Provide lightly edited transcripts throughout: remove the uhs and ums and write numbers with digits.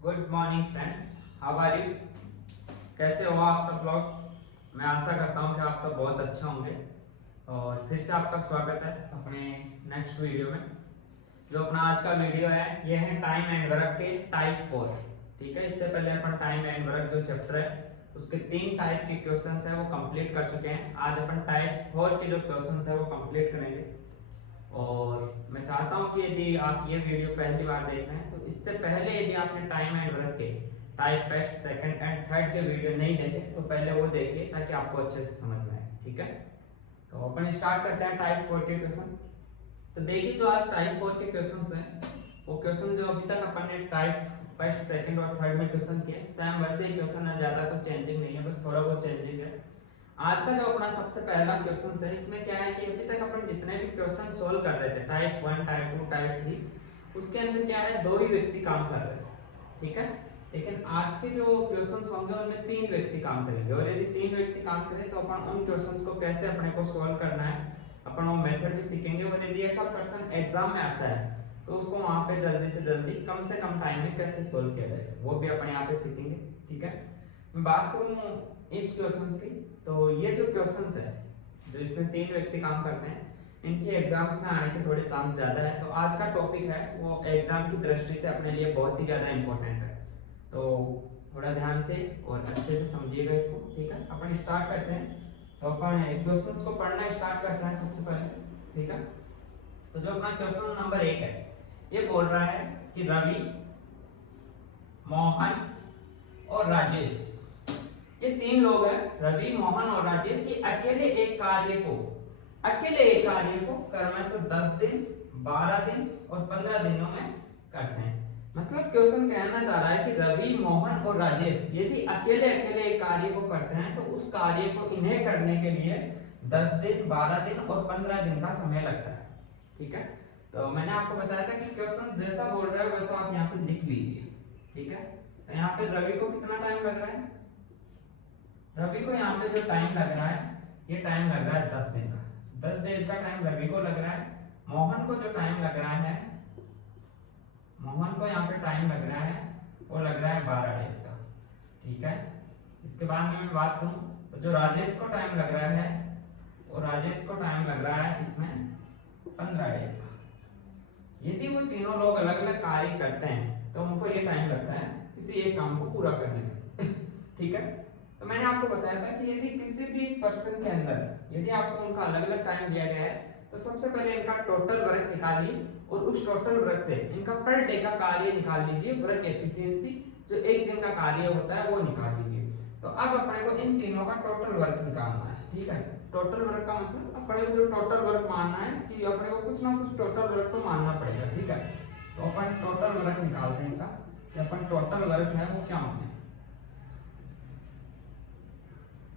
Good morning friends, how are you? कैसे हो आप सब लोग? मैं आशा करता हूँ कि आप सब बहुत अच्छा होंगे। और फिर से आपका स्वागत है अपने नेक्स्ट वीडियो में। जो अपना आज का वीडियो है ये है टाइम एंड वर्क के टाइप 4। ठीक है, इससे पहले अपन टाइम एंड वर्क जो चैप्टर है उसके 3 टाइप के क्वेश्चंस हैं वो कंप्लीट कर चुके हैं। आज अपन टाइप 4 के जो क्वेश्चंस है वो कंप्लीट करेंगे। और मैं चाहता हूं कि यदि आप ये वीडियो पहली बार देख रहे हैं तो इससे पहले यदि आपने टाइम एंड वर्क के type first, second and third के वीडियो नहीं देखे तो पहले वो देखिए ताकि आपको अच्छे से समझ में आए। ठीक है, तो अपन स्टार्ट करते हैं टाइप 4 के क्वेश्चन। तो देखिए, जो आज टाइप 4 के क्वेश्चन हैं वो क्वेश्चन जो अभी तक अपन ने टाइप फर्स्ट, सेकंड और थर्ड में क्वेश्चन किए सेम वैसे ही क्वेश्चन है, ज्यादा कुछ चेंजिंग नहीं है, बस थोड़ा बहुत चेंजिंग है। आज का जो अपना सबसे पहला क्वेश्चन है इसमें क्या है कि अभी तक अपन जितने भी क्वेश्चन सोल्व कर रहे थे टाइप 1, टाइप 2, टाइप 3, उसके अंदर क्या है 2 ही व्यक्ति काम कर रहे थे। ठीक है, लेकिन आज के जो क्वेश्चंस होंगे उनमें 3 व्यक्ति काम करेंगे। और यदि 3 व्यक्ति काम करें तो अपन उन क्वेश्चंस को कैसे अपने को सोल्व करना है अपन वो मेथड भी सीखेंगे। और यदि ऐसा पर्सन एग्जाम में आता है तो उसको वहां पे जल्दी से जल्दी कम से कम टाइम में कैसे सोल्व किया जाए वो भी अपन यहाँ पे सीखेंगे। ठीक है, मैं बात करूँ इस क्वेश्चंस की, तो ये जो क्वेश्चंस है जो इसमें 3 व्यक्ति काम करते हैं इनके एग्जाम्स में आने के थोड़े चांस ज्यादा है। तो आज का टॉपिक है वो एग्जाम की दृष्टि से अपने लिए बहुत ही ज्यादा इंपॉर्टेंट है, तो थोड़ा ध्यान से और अच्छे से समझिएगा इसको। ठीक है, अपन स्टार्ट करते हैं। तो अपन क्वेश्चंस को पढ़ना स्टार्ट करते हैं सबसे पहले। ठीक है, तो जो अपना क्वेश्चन नंबर 1 है ये बोल रहा है कि रवि, मोहन और राजेश, ये 3 लोग हैं, रवि, मोहन और राजेश, ये अकेले एक कार्य को क्रमशः से 10 दिन, 12 दिन और 15 दिनों में करते हैं। मतलब क्वेश्चन कहना चाह रहा है कि रवि, मोहन और राजेश यदि अकेले अकेले एक कार्य को करते हैं तो उस कार्य को इन्हें करने के लिए 10 दिन, 12 दिन और 15 दिन का समय लगता है। ठीक है, तो मैंने आपको बताया था कि क्वेश्चन जैसा बोल रहा है वैसा आप यहाँ पे लिख लीजिए। ठीक है, तो यहाँ पे रवि को कितना टाइम लग रहा है? रवि को यहाँ पे जो टाइम लग रहा है ये टाइम लग रहा है 10 दिन का, 10 डेज का टाइम रवि को लग रहा है। मोहन को जो टाइम लग रहा है, मोहन को यहाँ पे टाइम लग रहा है वो लग रहा है 12 डेज का। ठीक है, इसके बाद में मैं बात करूं तो जो राजेश को टाइम लग रहा है वो राजेश को टाइम लग रहा है इसमें 15 डेज का। यदि वो तीनों लोग अलग अलग कार्य करते हैं तो उनको ये टाइम लगता है किसी एक काम को पूरा करने में। ठीक है, तो मैंने आपको बताया था कि यदि किसी भी पर्सन के अंदर यदि आपको उनका अलग अलग टाइम दिया गया है तो सबसे पहले इनका टोटल वर्क निकालिए और उस टोटल वर्क से इनका पर डे का कार्य निकाल लीजिए, वर्क एफिशिएंसी जो एक दिन का कार्य होता है वो निकाल लीजिए। तो अब अपने को इन तीनों का टोटल वर्क निकालना है। ठीक है, टोटल वर्क का मतलब अपने को जो टोटल वर्क मानना है कि अपने को कुछ ना कुछ टोटल वर्क तो मानना पड़ेगा। ठीक है, तो अपन टोटल वर्क निकालते हैं इनका कि अपन टोटल वर्क है वो क्या माने,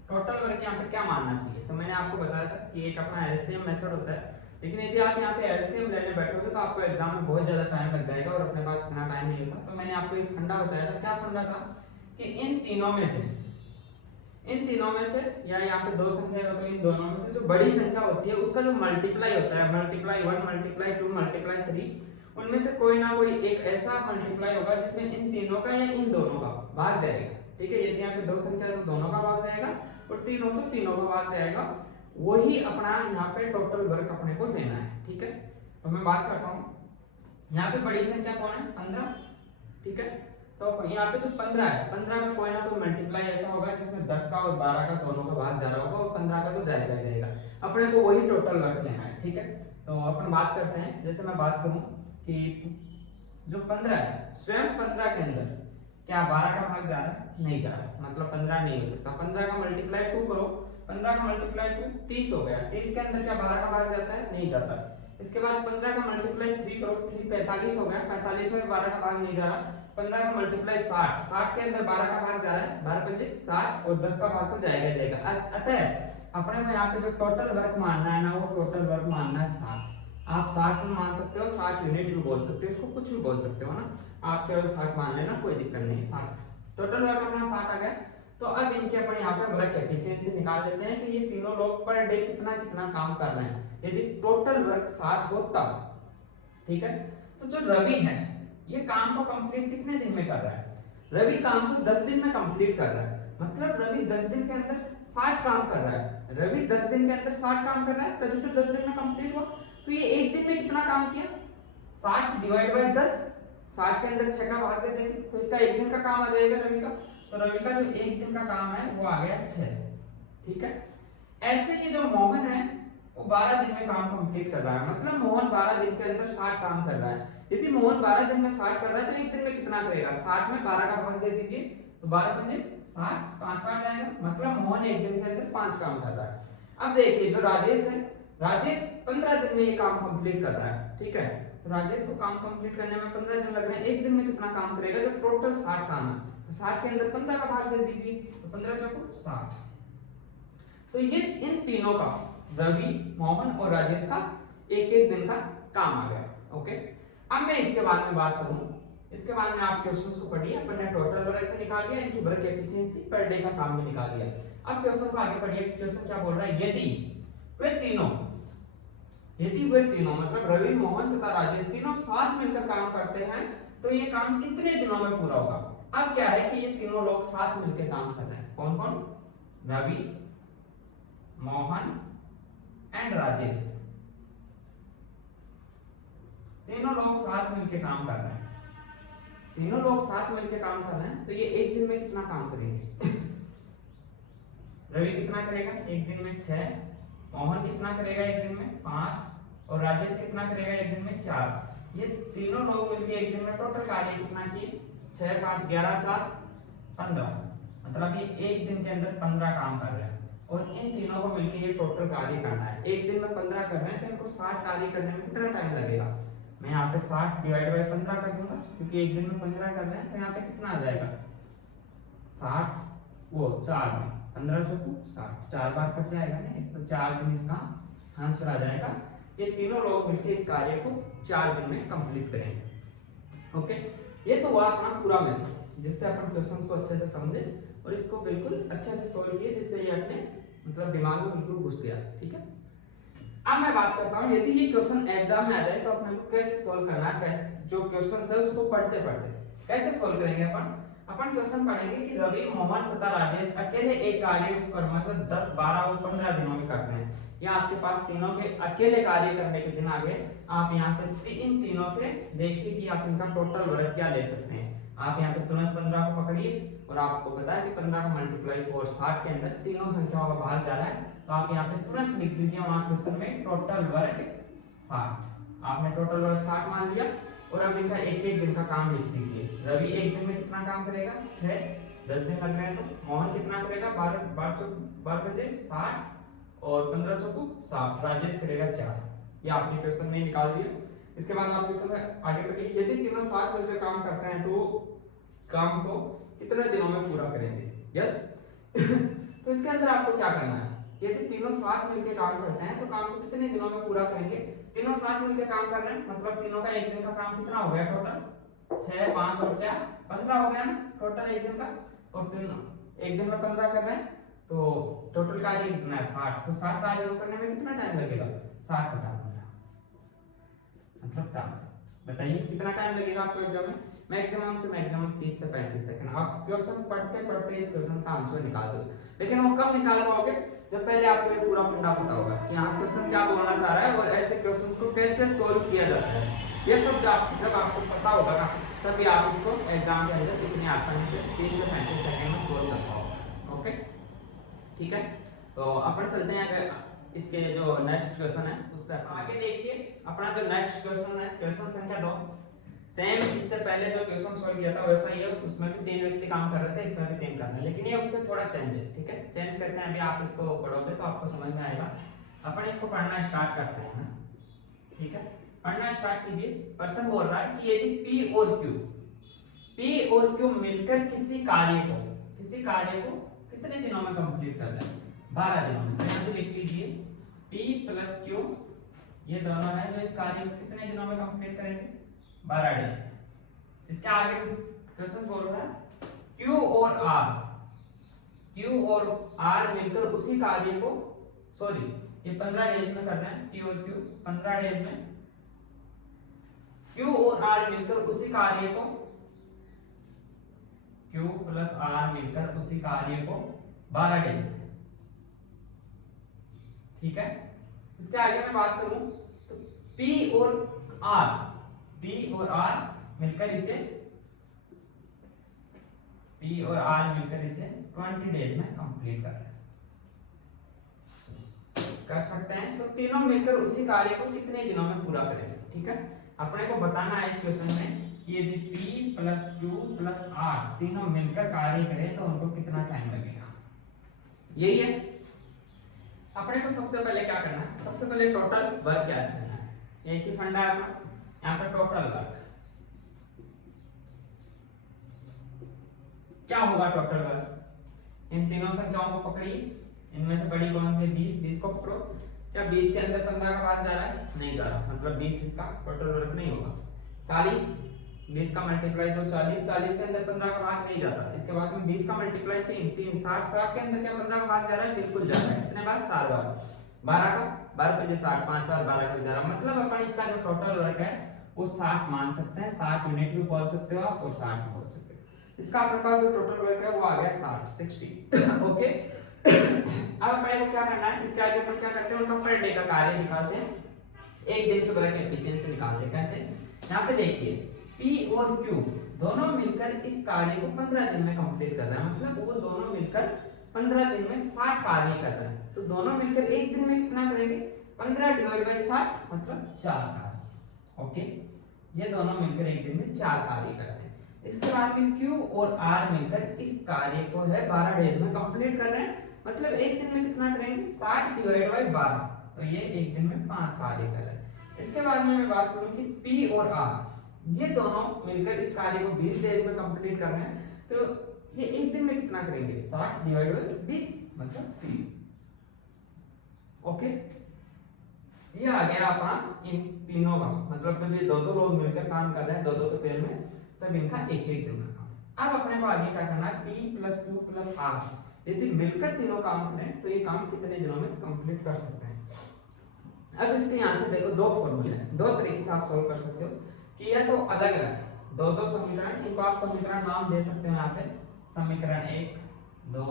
टोटल वर्क यहाँ पे क्या मानना चाहिए। तो मैंने आपको बताया था कि एक अपना एलसीएम मेथड होता है, लेकिन यदि आप यहाँ पे एलसीएम लेने बैठोगे तो आपको एग्जाम में बहुत ज्यादा टाइम लग जाएगा और अपने पास इतना टाइम नहीं होता। तो मैंने आपको एक फंडा बताया था, क्या फंडा था कि इन तीनों में से या यहाँ पे 2 संख्या है तो इन दोनों में से जो बड़ी संख्या होती है उसका जो मल्टीप्लाई होता है, मल्टीप्लाई 1, मल्टीप्लाई 2, मल्टीप्लाई 3, उनमें से कोई ना कोई एक ऐसा मल्टीप्लाई होगा जिसमें इन तीनों का या इन दोनों का भाग जाएगा। ठीक है, यदि यहाँ पे 2 संख्या है तो दोनों का भाग जाएगा और 3 हो तो तीनों का भाग जाएगा। वही अपना यहाँ पे टोटल वर्क अपने को लेना है। ठीक है, तो मैं बात करता हूँ यहाँ पे बड़ी संख्या कौन है? 15। ठीक है, तो यहाँ पे जो 15 है 15 में कोई ना कोई मल्टीप्लाई ऐसा होगा जिसमें 10 का और 12 का दोनों का भाग जा रहा होगा और 15 का तो जाएगा ही जाएगा, अपने को वही टोटल वर्क लेना है। ठीक है, तो अपन बात करते हैं, जैसे मैं बात करूं कि जो 15 है स्वयं 15 के अंदर क्या 12 का भाग जा रहा है? नहीं जा रहा, मतलब 15 नहीं हो सकता। 15 का मल्टीप्लाई 2 करो, 15 का मल्टीप्लाई 2 30 हो गया, 30 के अंदर क्या 12 का भाग जाता है? नहीं जाता। इसके बाद 15 का मल्टीप्लाई 3 करो, 3 45 हो गया, 45 में 12 का भाग नहीं जा रहा। 15 का मल्टीप्लाई 60, 60 के अंदर 12 का भाग जा रहा है, 12 पंजे 60 और 10 का भाग तो जाएगा ही जाएगा। अतः अपने को यहाँ पे जो टोटल वर्क मानना है ना वो टोटल वर्क मानना है 60। आप 60 में मान सकते हो, 60 यूनिट भी बोल सकते हो, इसको कुछ भी बोल सकते हो ना, आप केवल 60 मान लेना, कोई दिक्कत नहीं। 60 टोटल वर्क अपना 60 आ गया। तो अब इनके अपन यहाँ पे वर्क एफिशिएंसी निकाल देते हैं कि ये तीनों लोग पर डे कितना कितना काम कर रहे हैं। यदि टोटल वर्क 60 हो तब। ठीक है, तो जो रवि है ये काम को कंप्लीट कितने दिन में कर रहा है? रवि काम को 10 दिन में कंप्लीट कर रहा है, मतलब रवि 10 दिन के अंदर 60 काम कर रहा है। रवि 10 दिन के अंदर 60 काम कर रहा है, तभी तो 10 दिन में कंप्लीट हुआ। तो ये एक दिन में कितना काम किया? 60 डिवाइड बाय 10, 60 के अंदर 6 का भाग दे देंगे तो इसका एक दिन का काम आ जाएगा रवि का। तो रवि का जो एक दिन का काम है वो आ गया 6। ठीक है। ऐसे ये जो मोहन है वो 12 दिन में काम कंप्लीट कर रहा है, मतलब मोहन 12 दिन के अंदर 60 काम कर रहा है। यदि मोहन 12 दिन में 60 कर रहा है तो एक दिन में कितना करेगा? 60 में 12 का भाग दे दीजिए तो 12 पंजे 60, 5 बार जाएगा, मतलब मोहन एक दिन के अंदर 5 काम कर रहा है। अब देखिए जो राजेश है, राजेश 15 दिन में ये काम कंप्लीट कर रहा है। ठीक है, तो राजेश को काम कंप्लीट करने में 15 दिन लग रहे हैं। एक दिन में कितना काम करेगा? जब टोटल 60 काम है तो 60 के अंदर 15 का भाग दे दीजिए तो 15 चौको 60। तो ये इन तीनों का, रवि, मोहन और राजेश का एक एक दिन का काम आ गया। ओके, अब मैं इसके बाद में बात करूं, इसके बाद में आप क्वेश्चंस को पढ़िए। अपन ने टोटल वर्क भी निकाल दिया, इनकी वर्क एफिशिएंसी पर डे का काम भी निकाल दिया। अब क्वेश्चन को आगे पढ़िए। क्वेश्चन क्या बोल रहा है? यदि वे तीनों मतलब रवि, मोहन तथा राजेश तीनों साथ मिलकर काम करते हैं तो ये काम कितने दिनों में पूरा होगा? अब क्या है कि ये तीनों लोग साथ मिलकर काम कर रहे हैं। कौन कौन? रवि, मोहन एंड राजेश, तीनों लोग साथ मिलकर काम कर रहे हैं। तीनों लोग साथ मिलकर काम कर रहे हैं तो ये एक दिन में कितना काम करेंगे? रवि कितना करेगा? एक दिन में 6, मोहन कितना करेगा? एक दिन में 5 और राजेश कितना करेगा? एक दिन में 4। ये तीनों लोग मिलकर एक दिन में टोटल कार्य कितना किए? 6, 5, 11, 4, 15, मतलब ये एक दिन के अंदर 15 काम कर रहे हैं। और इन तीनों को मिलकर ये टोटल कार्य करना है। एक दिन में 15 कर रहे हैं तो इनको 60 कार्य करने में कितना टाइम लगेगा? मैं यहाँ पे 60 डिवाइड बाय 15 कर दूंगा, क्योंकि एक दिन में 15 कर रहे हैं तो यहाँ पे कितना आ जाएगा? 60 वो 4 में 15 चौको 60, 4 बार कट जाएगा ना, तो 4 दिन इसका आंसर आ जाएगा। ये तीनों लोग मिलकर इस कार्य को 4 दिन में कंप्लीट करेंगे। ओके, ये तो हुआ अपना पूरा मेथड, जिससे अपन क्वेश्चंस को अच्छे से समझे और इसको बिल्कुल अच्छे से सोल्व किए, जिससे ये अपने मतलब दिमाग में बिल्कुल घुस गया। ठीक है, अब मैं बात करता हूँ यदि ये क्वेश्चन एग्जाम में आ जाए तो अपने को कैसे सोल्व करना है। जो क्वेश्चन है उसको पढ़ते पढ़ते कैसे सोल्व करेंगे? अपन क्वेश्चन पढ़ेंगे कि रवि, मोहन तथा राजेश अकेले एक कार्य को क्रमशः 10, 12 और 15 दिनों में करते हैं। या आपके पास तीनों के अकेले कार्य करने के दिन आ गए। आप यहाँ पे इन तीनों से देखिए कि आप इनका टोटल वर्क क्या ले सकते हैं। आप यहाँ पे तुरंत 15 को पकड़िए और आपको पता है कि 15 का मल्टीप्लाई 4 60 के अंदर तीनों संख्याओं का भाग जा रहा है, तो आप यहाँ पे तुरंत लिख दीजिए वहां क्वेश्चन में टोटल वर्क 60। आपने टोटल वर्क 60 मान लिया और अब इनका एक एक दिन का काम लिख दीजिए। रवि एक दिन में कितना काम करेगा? 6, 10 दिन लग रहे हैं। तो मोहन कितना करेगा? 12 बजे 60 और 15 चौको 60। राजेश करेगा 4। ये आपने क्वेश्चन में निकाल दिया। इसके बाद आप क्वेश्चन में आगे बढ़िए। यदि तीनों साथ मिलकर काम करते हैं तो काम को कितने दिनों में पूरा करेंगे? यस तो इसके अंदर आपको क्या करना है? यदि तीनों साथ मिलकर काम करते हैं तो काम को कितने दिनों में पूरा करेंगे? तीनों साथ मिलकर काम कर रहे हैं मतलब तीनों का एक दिन का काम कितना हो गया? टोटल 6, 5 और 4 15 हो गया ना टोटल एक दिन का। और तीनों एक दिन में 15 कर रहे हैं तो टोटल कार्य कितना है? 60। तो 60 कार्य करने में कितना टाइम लगेगा? 60 घटा 15 मतलब 4। बताइए कितना टाइम लगेगा आपको एग्जाम में? मैक्सिमम से मैक्सिमम 30 से 35 सेकंड। आप क्वेश्चन पढ़ते पढ़ते इस क्वेश्चन का आंसर निकाल दो। लेकिन वो कब निकाल पाओगे? जब पहले आपको ये पूरा फंडा पता होगा कि हाँ क्वेश्चन क्या बोलना चाह रहा है और ऐसे क्वेश्चंस को कैसे सोल्व किया जाता है। ये सब जब आपको पता होगा ना तभी आप इसको एग्जाम के अंदर इतनी आसानी से 30 से 35 सेकंड में सोल्व कर पाओगे। ओके, ठीक है, तो अपन चलते हैं इसके जो नेक्स्ट क्वेश्चन है उस पर। आगे देखिए अपना जो नेक्स्ट क्वेश्चन है, क्वेश्चन संख्या 2। सेम इससे पहले जो क्वेश्चन सॉल्व किया था वैसा ही है। उसमें भी 3 व्यक्ति काम कर रहे थे, इसमें भी 3 करना है, लेकिन ये उससे थोड़ा चेंज है। ठीक है, चेंज कैसे है अभी आप इसको पढ़ोगे तो आपको समझ में आएगा। अपन इसको पढ़ना स्टार्ट करते हैं। ठीक है, पढ़ना स्टार्ट कीजिए। पर्सन बोल रहा है कि यदि P और Q मिलकर किसी कार्य को कितने दिनों में कंप्लीट कर रहे हैं? 12 दिनों में। यहाँ पे लिख लीजिए P प्लस Q, ये दोनों है जो इस कार्य को कितने दिनों में कंप्लीट करेंगे? 12 डेज। इसके आगे क्वेश्चन बोल रहा है Q और R मिलकर उसी कार्य को, सॉरी ये 15 डेज में कर रहे हैं। P और Q 15 डेज में Q और R मिलकर उसी कार्य को Q प्लस R मिलकर उसी कार्य को 12 डेज में, ठीक है। इसके आगे मैं बात करूं तो P और R मिलकर इसे 20 डेज में कंप्लीट कर सकते हैं। तो तीनों मिलकर उसी कार्य को कितने दिनों में पूरा करेंगे, ठीक है। अपने को बताना है इस क्वेश्चन में कि यदि P plus Q plus R तीनों मिलकर कार्य करें तो उनको कितना टाइम लगेगा, यही है। अपने को सबसे पहले क्या करना है, सबसे पहले टोटल वर्क क्या करना है, एक ही फंडा है अपना, यहाँ पे टोटल वर्क क्या होगा। टोटल वर्क इन तीनों संख्याओं को पकड़िए, इनमें से बड़ी कौन सी 20 को पकड़ो। क्या 20 के अंदर 15 का भाग जा रहा है, नहीं जा रहा, मतलब 20 इसका टोटल वर्क नहीं होगा। 20 का मल्टीप्लाई तो 40 के अंदर 15 का भाग नहीं जाता। इसके बाद में 20 का मल्टीप्लाई 3 60 के अंदर क्या 15 का भाग जा रहा है, बिल्कुल जा रहा है। कितने बार, 4 बार। 12 का 12 पे 60 5 बार 12 का जा रहा है, मतलब अपन इसका जो टोटल वर्क है वो 60 मान सकते हैं। 60 यूनिट भी बोल सकते हो आप और 60 भी बोल सकते हो। इसका अपने पास जो टोटल वर्क है वो आ गया 60 ओके। अब अपने को क्या करना है, इसके आगे अपन क्या करते हैं, उनका पर डे का कार्य निकालते हैं, एक दिन के वर्क एफिशिएंसी निकालते हैं। कैसे, यहाँ पे देखिए P और Q दोनों मिलकर इस कार्य को 15 दिन में कंप्लीट कर रहे हैं, मतलब वो दोनों मिलकर 15 दिन में 60 कार्य कर रहे हैं। तो दोनों मिलकर एक दिन में कितना करेंगे, 15 डिवाइड बाय 60 मतलब 4 कार्य, ओके। ये दोनों मिलकर एक दिन में 4 कार्य करते हैं। इसके बाद में Q और R मिलकर इस कार्य को है 12 डेज में कंप्लीट कर रहे हैं, मतलब एक दिन में कितना करेंगे, 60 डिवाइड बाय 12, तो ये एक दिन में 5 कार्य कर रहे हैं। इसके बाद में मैं बात करूं कि P और R ये दोनों मिलकर इस कार्य को 20 डेज में कंप्लीट कर रहे हैं, तो ये एक दिन में कितना करेंगे, 60 डिवाइड बाय 20 मतलब 3, ओके। ये आ गया अपना इन तीनों का, मतलब जब ये दो लोग मिलकर काम कर रहे हैं दो के पेयर में, तब इनका एक दिन का काम। अब अपने को आगे क्या करना है, P plus Q plus R यदि मिलकर तीनों काम करें तो ये काम कितने दिनों में कंप्लीट कर सकते हैं। अब इसके यहाँ से देखो दो फॉर्मूले हैं, दो तरीके से आप सॉल्व कर सकते हो कि या तो अलग अलग दो समीकरण, इनको आप समीकरण नाम दे सकते हो। यहाँ पे समीकरण 1 2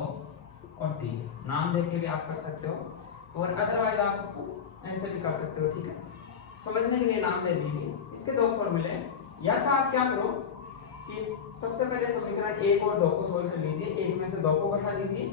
और 3 नाम दे के भी आप कर सकते हो, और अदरवाइज आप उसको ऐसे भी कर सकते हो, ठीक है। समझने के लिए नाम दे दीजिए। इसके दो फॉर्मूले, या तो आप क्या करो कि सबसे पहले समीकरण 1 और 2 को सोल्व कर लीजिए, 1 में से 2 को घटा दीजिए,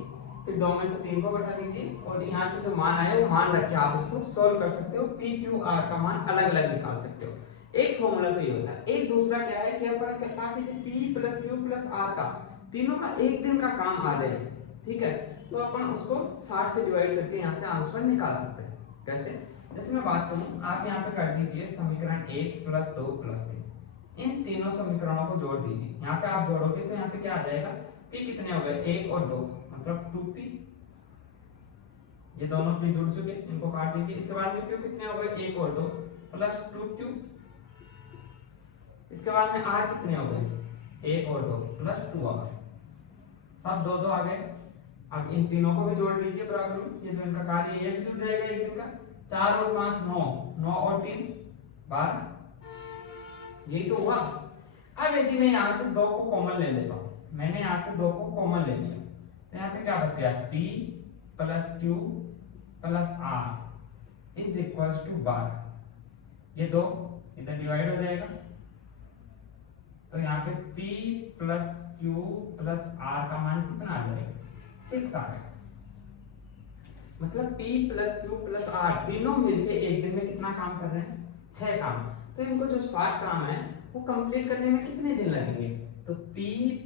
फिर 2 में से 3 को घटा दीजिए, और यहाँ से जो मान आए वो मान रख के आप उसको सोल्व कर सकते हो। P Q R का मान अलग अलग निकाल सकते हो। एक फॉर्मूला तो ये होता है। एक दूसरा क्या है कि अपन के पास P plus Q plus R का तीनों का एक दिन का काम आ जाए, ठीक है, तो अपन उसको 60 से डिवाइड करके यहाँ से आंसर निकाल सकते हैं। कैसे, जैसे मैं बात करूँ, आप यहाँ पे कर दीजिए समीकरण 1 प्लस 2 प्लस 3, इन तीनों समीकरणों को जोड़ दीजिए। यहाँ पे आप जोड़ोगे तो यहाँ पे क्या आ जाएगा, P कितने हो गए, 1 और 2 मतलब 2P, ये दोनों P जुड़ चुके, इनको काट दीजिए। इसके बाद में Q कितने हो गए, 1 और 2 प्लस 2Q। इसके बाद में R कितने हो गए, 1 और 2 प्लस 2R, सब दो आ गए। अब इन तीनों को भी जोड़ लीजिए बराबर में, ये जो इनका कार्य ये भी जुड़ जाएगा एक दिन का। 4 और 5 9, 9 और 3 12, यही तो हुआ। अब यदि मैं यहाँ से 2 को कॉमन ले लेता हूँ, मैंने यहाँ से 2 को कॉमन ले लिया, तो यहाँ पे क्या बच गया, P plus Q plus R is equal to 12। ये 2 इधर डिवाइड हो जाएगा, तो यहाँ पे P plus Q plus R का मान कितना आ जाएगा, 6 आ जाएगा। मतलब P plus Q plus R तीनों मिलके एक दिन में कितना काम कर रहे हैं, 6 काम। तो इनको जो 60 काम है वो कंप्लीट करने में कितने दिन लगेंगे, तो P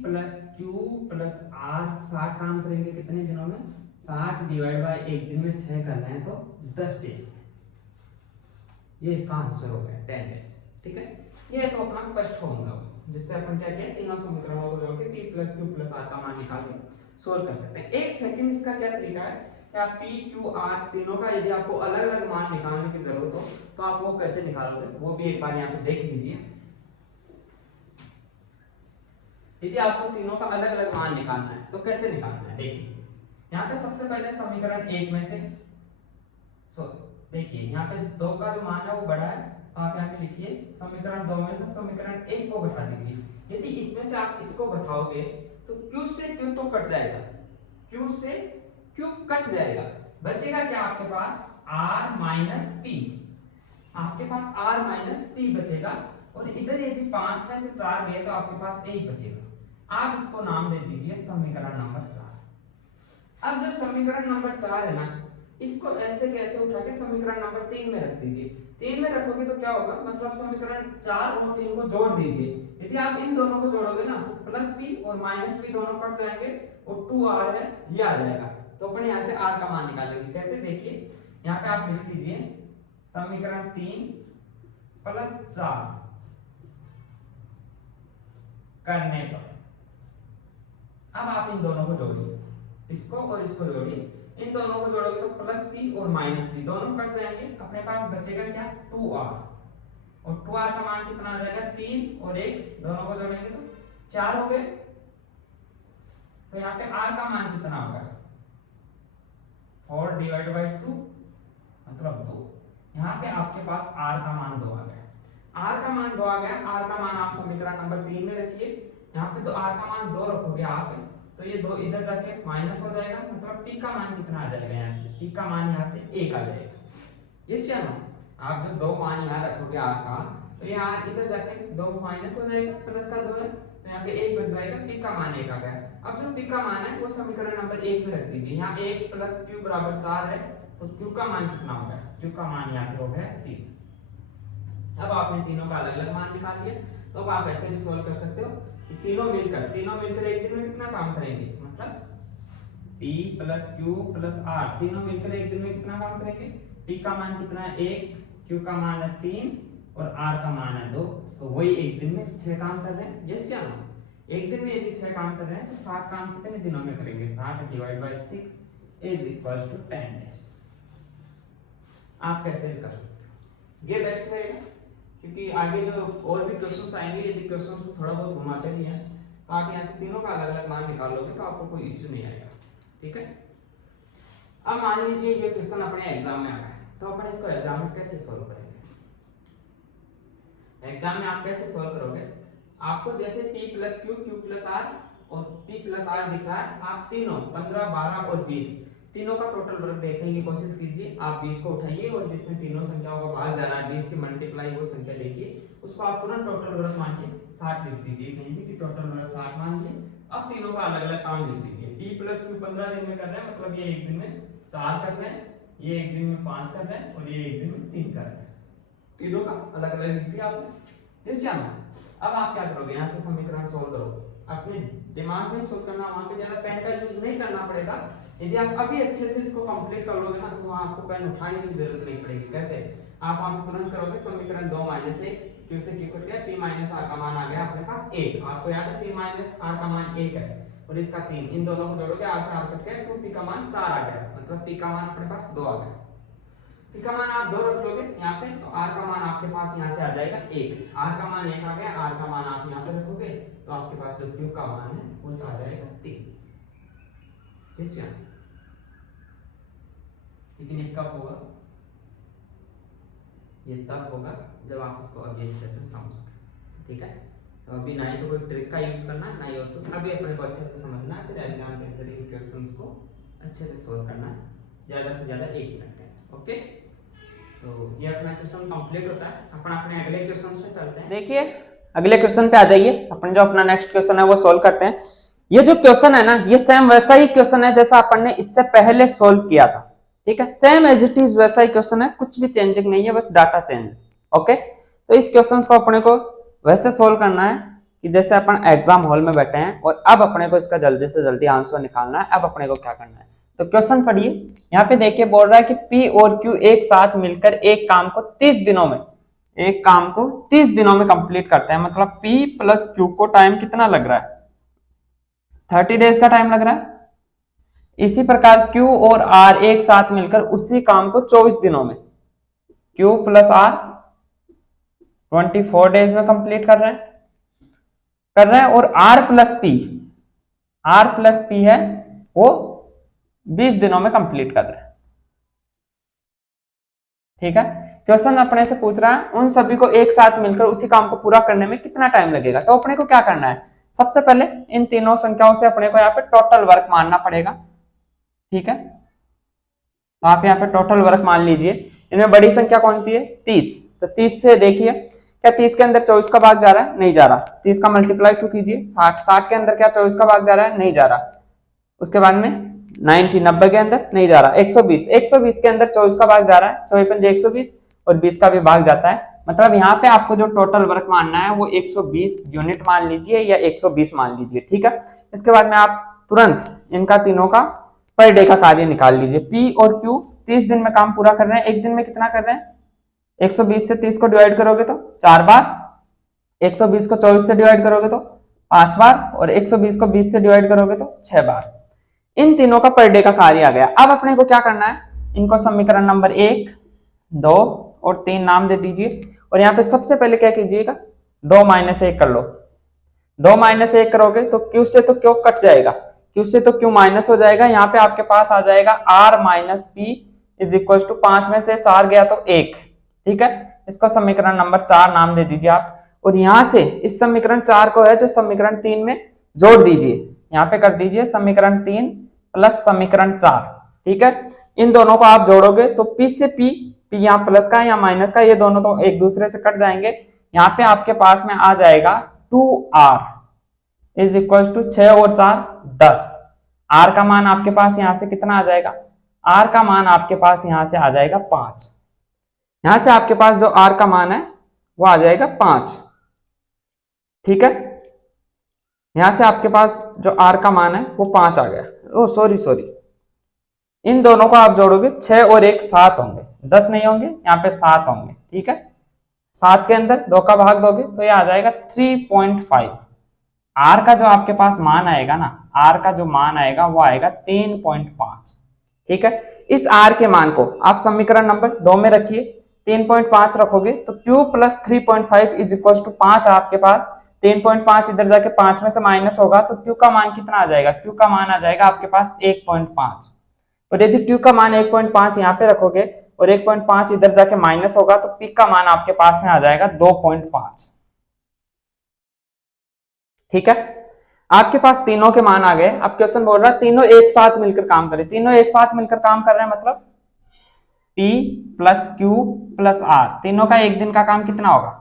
plus Q plus R 60 काम करेंगे कितने दिनों में, 60 डिवाइड बाय एक दिन में 6 करना है तो 10 डेज। ये इसका आंसर हो गया 10 डेज, ठीक है। ये तो अपना फर्स्ट फॉर्मूला जिससे अपन क्या किया, तीनों समीकरणों को जोड़ के P plus Q plus R का मान निकाल के सोल्व कर सकते हैं। एक सेकंड इसका क्या तरीका है कि आप P Q R तीनों का यदि आपको अलग अलग मान निकालने की जरूरत हो तो आप वो कैसे निकालोगे, वो भी एक बार यहाँ पे देख लीजिए। यदि आपको तीनों का अलग अलग मान निकालना है तो कैसे निकालना है, देखिए यहाँ पे सबसे पहले समीकरण 1 में से देखिए यहाँ पे 2 का जो मान है वो बड़ा है, तो आप यहाँ पे लिखिए समीकरण 2 में से समीकरण 1 को घटा दीजिए। यदि इसमें से आप इसको घटाओगे तो Q से Q तो कट जाएगा, Q से Q कट जाएगा, बचेगा क्या आपके पास R माइनस P, आपके पास R माइनस P बचेगा। और इधर यदि 5 में से 4 गए तो आपके पास 1 बचेगा। आप इसको नाम दे दीजिए समीकरण नंबर 4। अब जो समीकरण नंबर 4 है ना, इसको ऐसे कैसे उठा के समीकरण नंबर 3 में रख दीजिए। 3 में रखोगे तो क्या होगा, मतलब समीकरण 4 और 3 को जोड़ दीजिए। यदि आप इन दोनों को जोड़ोगे ना तो प्लस p और माइनस p दोनों कट जाएंगे और 2r है ये आ जाएगा। तो अपन यहाँ से r का मान निकालेंगे। कैसे, देखिए यहाँ पे आप लिख लीजिए समीकरण 3 प्लस 4 करने पर, अब आप इन दोनों को जोड़िए, इसको और इसको जोड़िए। इन दोनों को जोड़ोगे तो प्लस p और माइनस p दोनों कट जाएंगे, अपने पास बचेगा क्या 2r, और 2r का मान कितना आ जाएगा 3 और 1 दोनों को जोड़ेंगे तो 4 हो गए। तो यहाँ पे r का मान कितना होगा 4 डिवाइड बाई 2 मतलब 2। यहाँ पे आपके पास r का मान 2 आ गया, r का मान 2 आ गया। r का मान आप समीकरण नंबर 3 में रखिए, यहाँ पे तो r का मान 2 रखोगे आप तो ये 2 इधर जाके माइनस हो जाएगा, मतलब p का मान कितना आ जाएगा यहाँ से, p का मान यहाँ से 1 आ जाएगा। यस या नो, आप जब 2 मान यहाँ रखोगे r का तो यहाँ इधर जाके 2 माइनस हो जाएगा, प्लस का 2 है तो यहाँ पे 1 बच जाएगा, p का मान 1 आ गया। अब जो p का मान है वो समीकरण नंबर 1 में रख दीजिए। यहाँ 1 प्लस q बराबर 4 है तो q का मान कितना हो गया, q का मान यहाँ पे हो गया 3। अब आपने तीनों का अलग अलग मान निकाल लिया, तो अब आप ऐसे भी सोल्व कर सकते हो कि तीनों मिलकर एक दिन में कितना काम करेंगे, मतलब p plus q plus r तीनों मिलकर एक दिन में कितना काम करेंगे। p का मान कितना है 1, q का मान है 3 और r का मान है 2, तो वही एक दिन में 6 काम कर रहे हैं। यस या नो, एक दिन में यदि 6 काम कर रहे हैं तो 7 काम कितने दिनों में करेंगे, 60 divide by 6 is equal to 10 days. आप कैसे भी कर सकते हो, ये बेस्ट रहेगा, क्योंकि आगे जो और भी क्वेश्चंस आएंगे यदि क्वेश्चंस को थोड़ा बहुत घुमाते भी हैं तो आप यहाँ से तीनों का अलग अलग मान निकालोगे तो आपको कोई इश्यू नहीं आएगा। ठीक है, अब मान लीजिए ये क्वेश्चन अपने एग्जाम में आ गया, तो अपन इसको एग्जाम में कैसे सोल्व करेंगे। एग्जाम में आप कैसे सोल्व करोगे, आपको जैसे p plus q, q plus r और p प्लस r दिख रहा है, आप तीनों 15, 12 और 20 तीनों का टोटल वर्क देखने की कोशिश कीजिए। आप 20 को उठाइए और जिसमें तीनों संख्याओं का भाग जा रहा है 20 की मल्टीप्लाई वो संख्या देखिए, उसको आप तुरंत टोटल वर्क मान के 60 लिख दीजिए कहीं भी कि टोटल वर्क 60 मान लिए। अब तीनों का अलग अलग काम लिख दीजिए। p प्लस q 15 दिन में कर रहे हैं, मतलब ये एक दिन में 4 कर रहे हैं, ये एक दिन में 5 कर रहे हैं और ये एक दिन में 3 कर रहे हैं। तीनों का अलग अलग लिख दिया आपने। यस या नो, अब आप क्या करोगे, यहाँ से समीकरण सोल्व करो, अपने दिमाग में सोल्व करना, वहां पे ज्यादा पेन का यूज नहीं करना पड़ेगा। यदि आप अभी अच्छे से इसको कंप्लीट कर लोगे ना तो वहां आपको पेन उठाने की जरूरत नहीं पड़ेगी। कैसे, आप वहां तुरंत करोगे समीकरण 2 माइनस 1 q से q कट गया, p माइनस r का मान आ गया अपने पास 1। आपको याद है p माइनस r का मान 1 है और इसका 3, इन दोनों को जोड़ोगे r से r कट गया तो p का मान 4 आ गया, मतलब p का मान अपने पास 2 आ गया। p का मान आप 2 रख लोगे यहाँ पे तो r का मान आपके पास यहाँ से आ जाएगा 1, r का मान 1 आ गया, r का मान आप यहाँ पे रखोगे तो आपके पास जो q का मान है वो आ जाएगा 3। ठीक है, लेकिन ये कब होगा, ये तब होगा जब आप इसको अभी अच्छे से समझोगे। ठीक है, तो अभी ना ही तो कोई ट्रिक का यूज करना है ना ही और कुछ, अभी अपने को अच्छे से समझना है, फिर एग्जाम के अंदर इन क्वेश्चंस को अच्छे से सोल्व करना है, ज्यादा से ज्यादा 1 मिनट में। ओके, तो ये अपना क्वेश्चन कंप्लीट होता है, अपन अपने अगले क्वेश्चन पे चलते हैं। देखिए अगले क्वेश्चन पे आ जाइए, अपन जो अपना नेक्स्ट क्वेश्चन है वो सोल्व करते हैं। ये जो क्वेश्चन है ना, ये सेम वैसा ही क्वेश्चन है जैसा अपन ने इससे पहले सोल्व किया था। ठीक है, सेम एज इट इज वैसा ही क्वेश्चन है, कुछ भी चेंजिंग नहीं है, बस डाटा चेंज है। ओके, तो इस क्वेश्चन को अपने को वैसे सोल्व करना है कि जैसे अपन एग्जाम हॉल में बैठे हैं और अब अपने को इसका जल्दी से जल्दी आंसर निकालना है। अब अपने को क्या करना है, तो क्वेश्चन पढ़िए, यहाँ पे देखिए बोल रहा है कि P और Q एक साथ मिलकर एक काम को 30 दिनों में कंप्लीट करते हैं। मतलब P प्लस Q को टाइम कितना लग रहा है, 30 डेज का टाइम लग रहा है। इसी प्रकार Q और R एक साथ मिलकर उसी काम को 24 दिनों में, Q प्लस R 24 डेज में कंप्लीट कर रहे हैं और R प्लस P है वो 20 दिनों में कंप्लीट कर रहे हैं। ठीक है, क्वेश्चन अपने से पूछ रहा है उन सभी को एक साथ मिलकर उसी काम को पूरा करने में कितना टाइम लगेगा। तो अपने को क्या करना है, सबसे पहले इन तीनों संख्याओं से अपने को यहाँ पे टोटल वर्क मानना पड़ेगा। ठीक है, तो आप यहाँ पे टोटल वर्क मान लीजिए। इनमें बड़ी संख्या कौन सी है? 30। तो 30 से देखिए, क्या 30 के अंदर 24 का भाग जा रहा है? नहीं जा रहा। 30 का मल्टीप्लाई टू कीजिए 60। 60 के अंदर क्या 24 का भाग जा रहा है? नहीं जा रहा। उसके बाद में 90 के अंदर नहीं जा रहा। 120 के अंदर 24 का भाग जा रहा है। 24 120 और 20 का भी भाग जाता है। मतलब यहाँ पे आपको जो टोटल वर्क मानना है वो 120 यूनिट मान लीजिए या 120 मान लीजिए। ठीक है, इसके बाद में आप तुरंत इनका तीनों का पर डे का कार्य निकाल लीजिए। पी और क्यू 30 दिन में काम पूरा कर रहे हैं, एक दिन में कितना कर रहे हैं? 120 से 30 को डिवाइड करोगे तो 4 बार, 120 को 24 से डिवाइड करोगे तो 5 बार, और 120 को 20 से डिवाइड करोगे तो 6 बार। इन तीनों का पर डे का कार्य आ गया। अब अपने को क्या करना है? इनको समीकरण नंबर 1, 2 और 3 नाम दे दीजिए। और यहाँ पे सबसे पहले क्या कीजिएगा? 2 - 1 कर लो। 2 - 1 करोगे तो क्यू से तो क्यू कट जाएगा, क्यू से तो क्यू माइनस हो जाएगा। यहाँ पे आपके पास आ जाएगा r minus P is equal to 5 में से 4 गया तो 1। ठीक है, इसको समीकरण नंबर 4 नाम दे दीजिए आप। और यहां से इस समीकरण 4 को है जो समीकरण 3 में जोड़ दीजिए। यहाँ पे कर दीजिए समीकरण 3 प्लस समीकरण 4। ठीक है, इन दोनों को आप जोड़ोगे तो पी से पी यहाँ प्लस का या माइनस का, ये दोनों तो एक दूसरे से कट जाएंगे। यहाँ पे आपके पास में आ जाएगा 2r इज इक्वल टू 6 और 4 10। r का मान आपके पास यहां से कितना आ जाएगा? r का मान आपके पास यहां से आ जाएगा 5। यहां से आपके पास जो r का मान है वो आ जाएगा 5। ठीक है, यहां से आपके पास जो r का मान है वो 5 आ गया। ओ सॉरी, इन दोनों को आप जोड़ोगे 6 और 1 7 होंगे, 10 नहीं होंगे, यहाँ पे 7 होंगे। ठीक है, 7 के अंदर 2 का भाग दोगे तो ये आ जाएगा 3.5। r का जो आपके पास मान आएगा ना, r का जो मान आएगा वो आएगा 3.5। ठीक है, इस r के मान को आप समीकरण नंबर 2 में रखिए। 3.5 रखोगे तो q plus 3.5 is equal to 5 आपके पास। 3.5 इधर जाके 5 में से माइनस होगा तो q का मान कितना आ जाएगा? q का मान आ जाएगा आपके पास 1.5। और यदि q का मान 1.5 यहाँ पे रखोगे और 1.5 इधर जाके माइनस होगा तो p का मान आपके पास में आ जाएगा 2.5। ठीक है, आपके पास तीनों के मान आ गए। अब क्वेश्चन बोल रहा है तीनों एक साथ मिलकर काम करें। तीनों एक साथ मिलकर काम कर रहे हैं मतलब P plus Q plus R, तीनों का एक दिन का काम कितना होगा?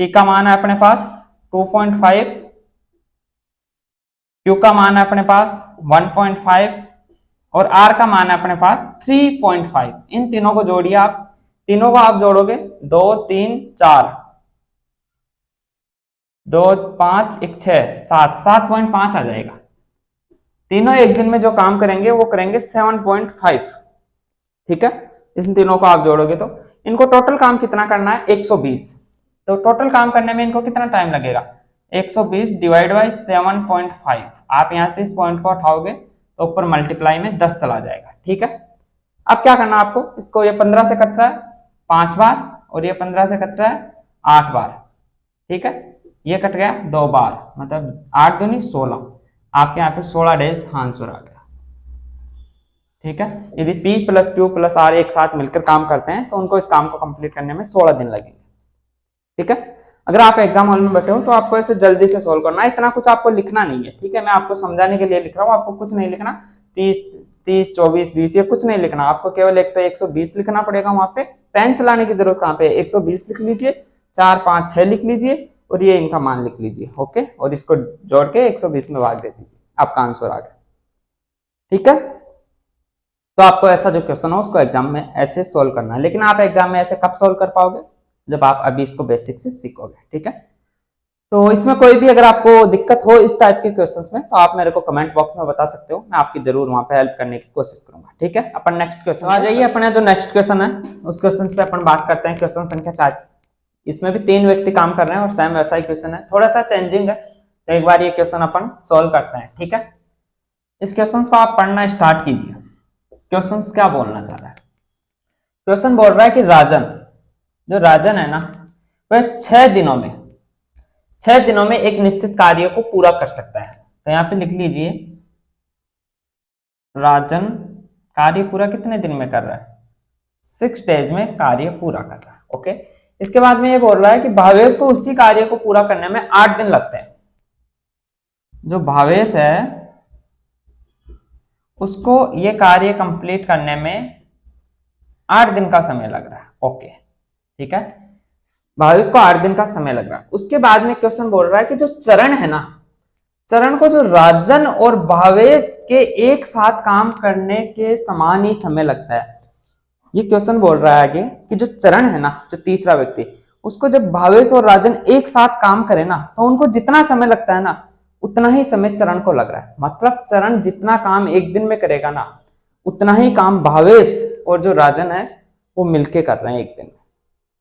P का मान है अपने पास 2.5, Q का मान है अपने पास 1.5 और R का मान है अपने पास 3.5। इन तीनों को जोड़िए आप। तीनों को आप जोड़ोगे 2 3 4, 2 5 1 6 7, 7.5 आ जाएगा। तीनों एक दिन में जो काम करेंगे वो करेंगे 7.5। ठीक है, इन तीनों को आप जोड़ोगे तो इनको टोटल काम कितना करना है? 120। तो टोटल काम करने में इनको कितना टाइम लगेगा? 120 डिवाइड बाई 7.5। आप यहां से इस पॉइंट को उठाओगे तो ऊपर मल्टीप्लाई में 10 चला जाएगा। ठीक है, अब क्या करना आपको? इसको ये 15 से कट रहा है 5 बार और ये 15 से कट रहा है 8 बार। ठीक है, ये कट गया 2 बार, मतलब 8 दूनी 16। आपके यहाँ पे 16 डेज आंसर आ गया। ठीक है, यदि P plus Q plus R एक साथ मिलकर काम करते हैं तो उनको इस काम को कंप्लीट करने में 16 दिन लगेंगे। ठीक है, अगर आप एग्जाम हॉल में बैठे हो तो आपको ऐसे जल्दी से सोल्व करना है, इतना कुछ आपको लिखना नहीं है। ठीक है, मैं आपको समझाने के लिए लिख रहा हूँ, आपको कुछ नहीं लिखना। 30 24 20 ये कुछ नहीं लिखना, आपको केवल एक तो 120 लिखना पड़ेगा। वहां पे पेन चलाने की जरूरत कहाँ पे? 120 लिख लीजिए, 4 5 6 लिख लीजिए और ये इनका मान लिख लीजिए। ओके, और इसको जोड़ के 120 में भाग दे दीजिए, आपका आंसर आ गया। ठीक है, तो आपको ऐसा जो क्वेश्चन हो उसको एग्जाम में ऐसे सोल्व करना है। लेकिन आप एग्जाम में ऐसे कब सोल्व कर पाओगे? जब आप अभी इसको बेसिक से सीखोगे। ठीक है, तो इसमें कोई भी अगर आपको दिक्कत हो इस टाइप के क्वेश्चंस में तो आप मेरे को कमेंट बॉक्स में बता सकते हो, मैं आपकी जरूर वहां पे हेल्प करने की कोशिश करूंगा। ठीक है, अपन नेक्स्ट क्वेश्चन आ जाइए। अपना जो नेक्स्ट क्वेश्चन है उस क्वेश्चन पे अपन बात करते हैं। क्वेश्चन संख्या 4, इसमें भी 3 व्यक्ति काम कर रहे हैं और सेम वैसा ही क्वेश्चन है, थोड़ा सा चेंजिंग है। तो एक बार ये क्वेश्चन अपन सोल्व करते हैं। ठीक है, इस क्वेश्चन को आप पढ़ना स्टार्ट कीजिए। क्वेश्चन क्या बोलना चाह रहा है? क्वेश्चन बोल रहा है कि राजन, जो राजन है ना, वह 6 दिनों में एक निश्चित कार्य को पूरा कर सकता है। तो यहां पे लिख लीजिए राजन कार्य पूरा कितने दिन में कर रहा है? 6 डेज में कार्य पूरा कर रहा है। ओके, इसके बाद में ये बोल रहा है कि भावेश को उसी कार्य को पूरा करने में 8 दिन लगते हैं। जो भावेश है उसको ये कार्य कंप्लीट करने में 8 दिन का समय लग रहा है। ओके, ठीक है, भावेश को 8 दिन का समय लग रहा है। उसके बाद में क्वेश्चन बोल रहा है कि जो चरण है ना, चरण को जो राजन और भावेश के एक साथ काम करने के समान ही समय लगता है। ये क्वेश्चन बोल रहा है आगे कि जो चरण है ना, जो तीसरा व्यक्ति, उसको जब भावेश और राजन एक साथ काम करे ना, तो उनको जितना समय लगता है ना, उतना ही समय चरण को लग रहा है। मतलब चरण जितना काम एक दिन में करेगा ना, उतना ही काम भावेश और जो राजन है वो मिलके कर रहे हैं एक दिन में।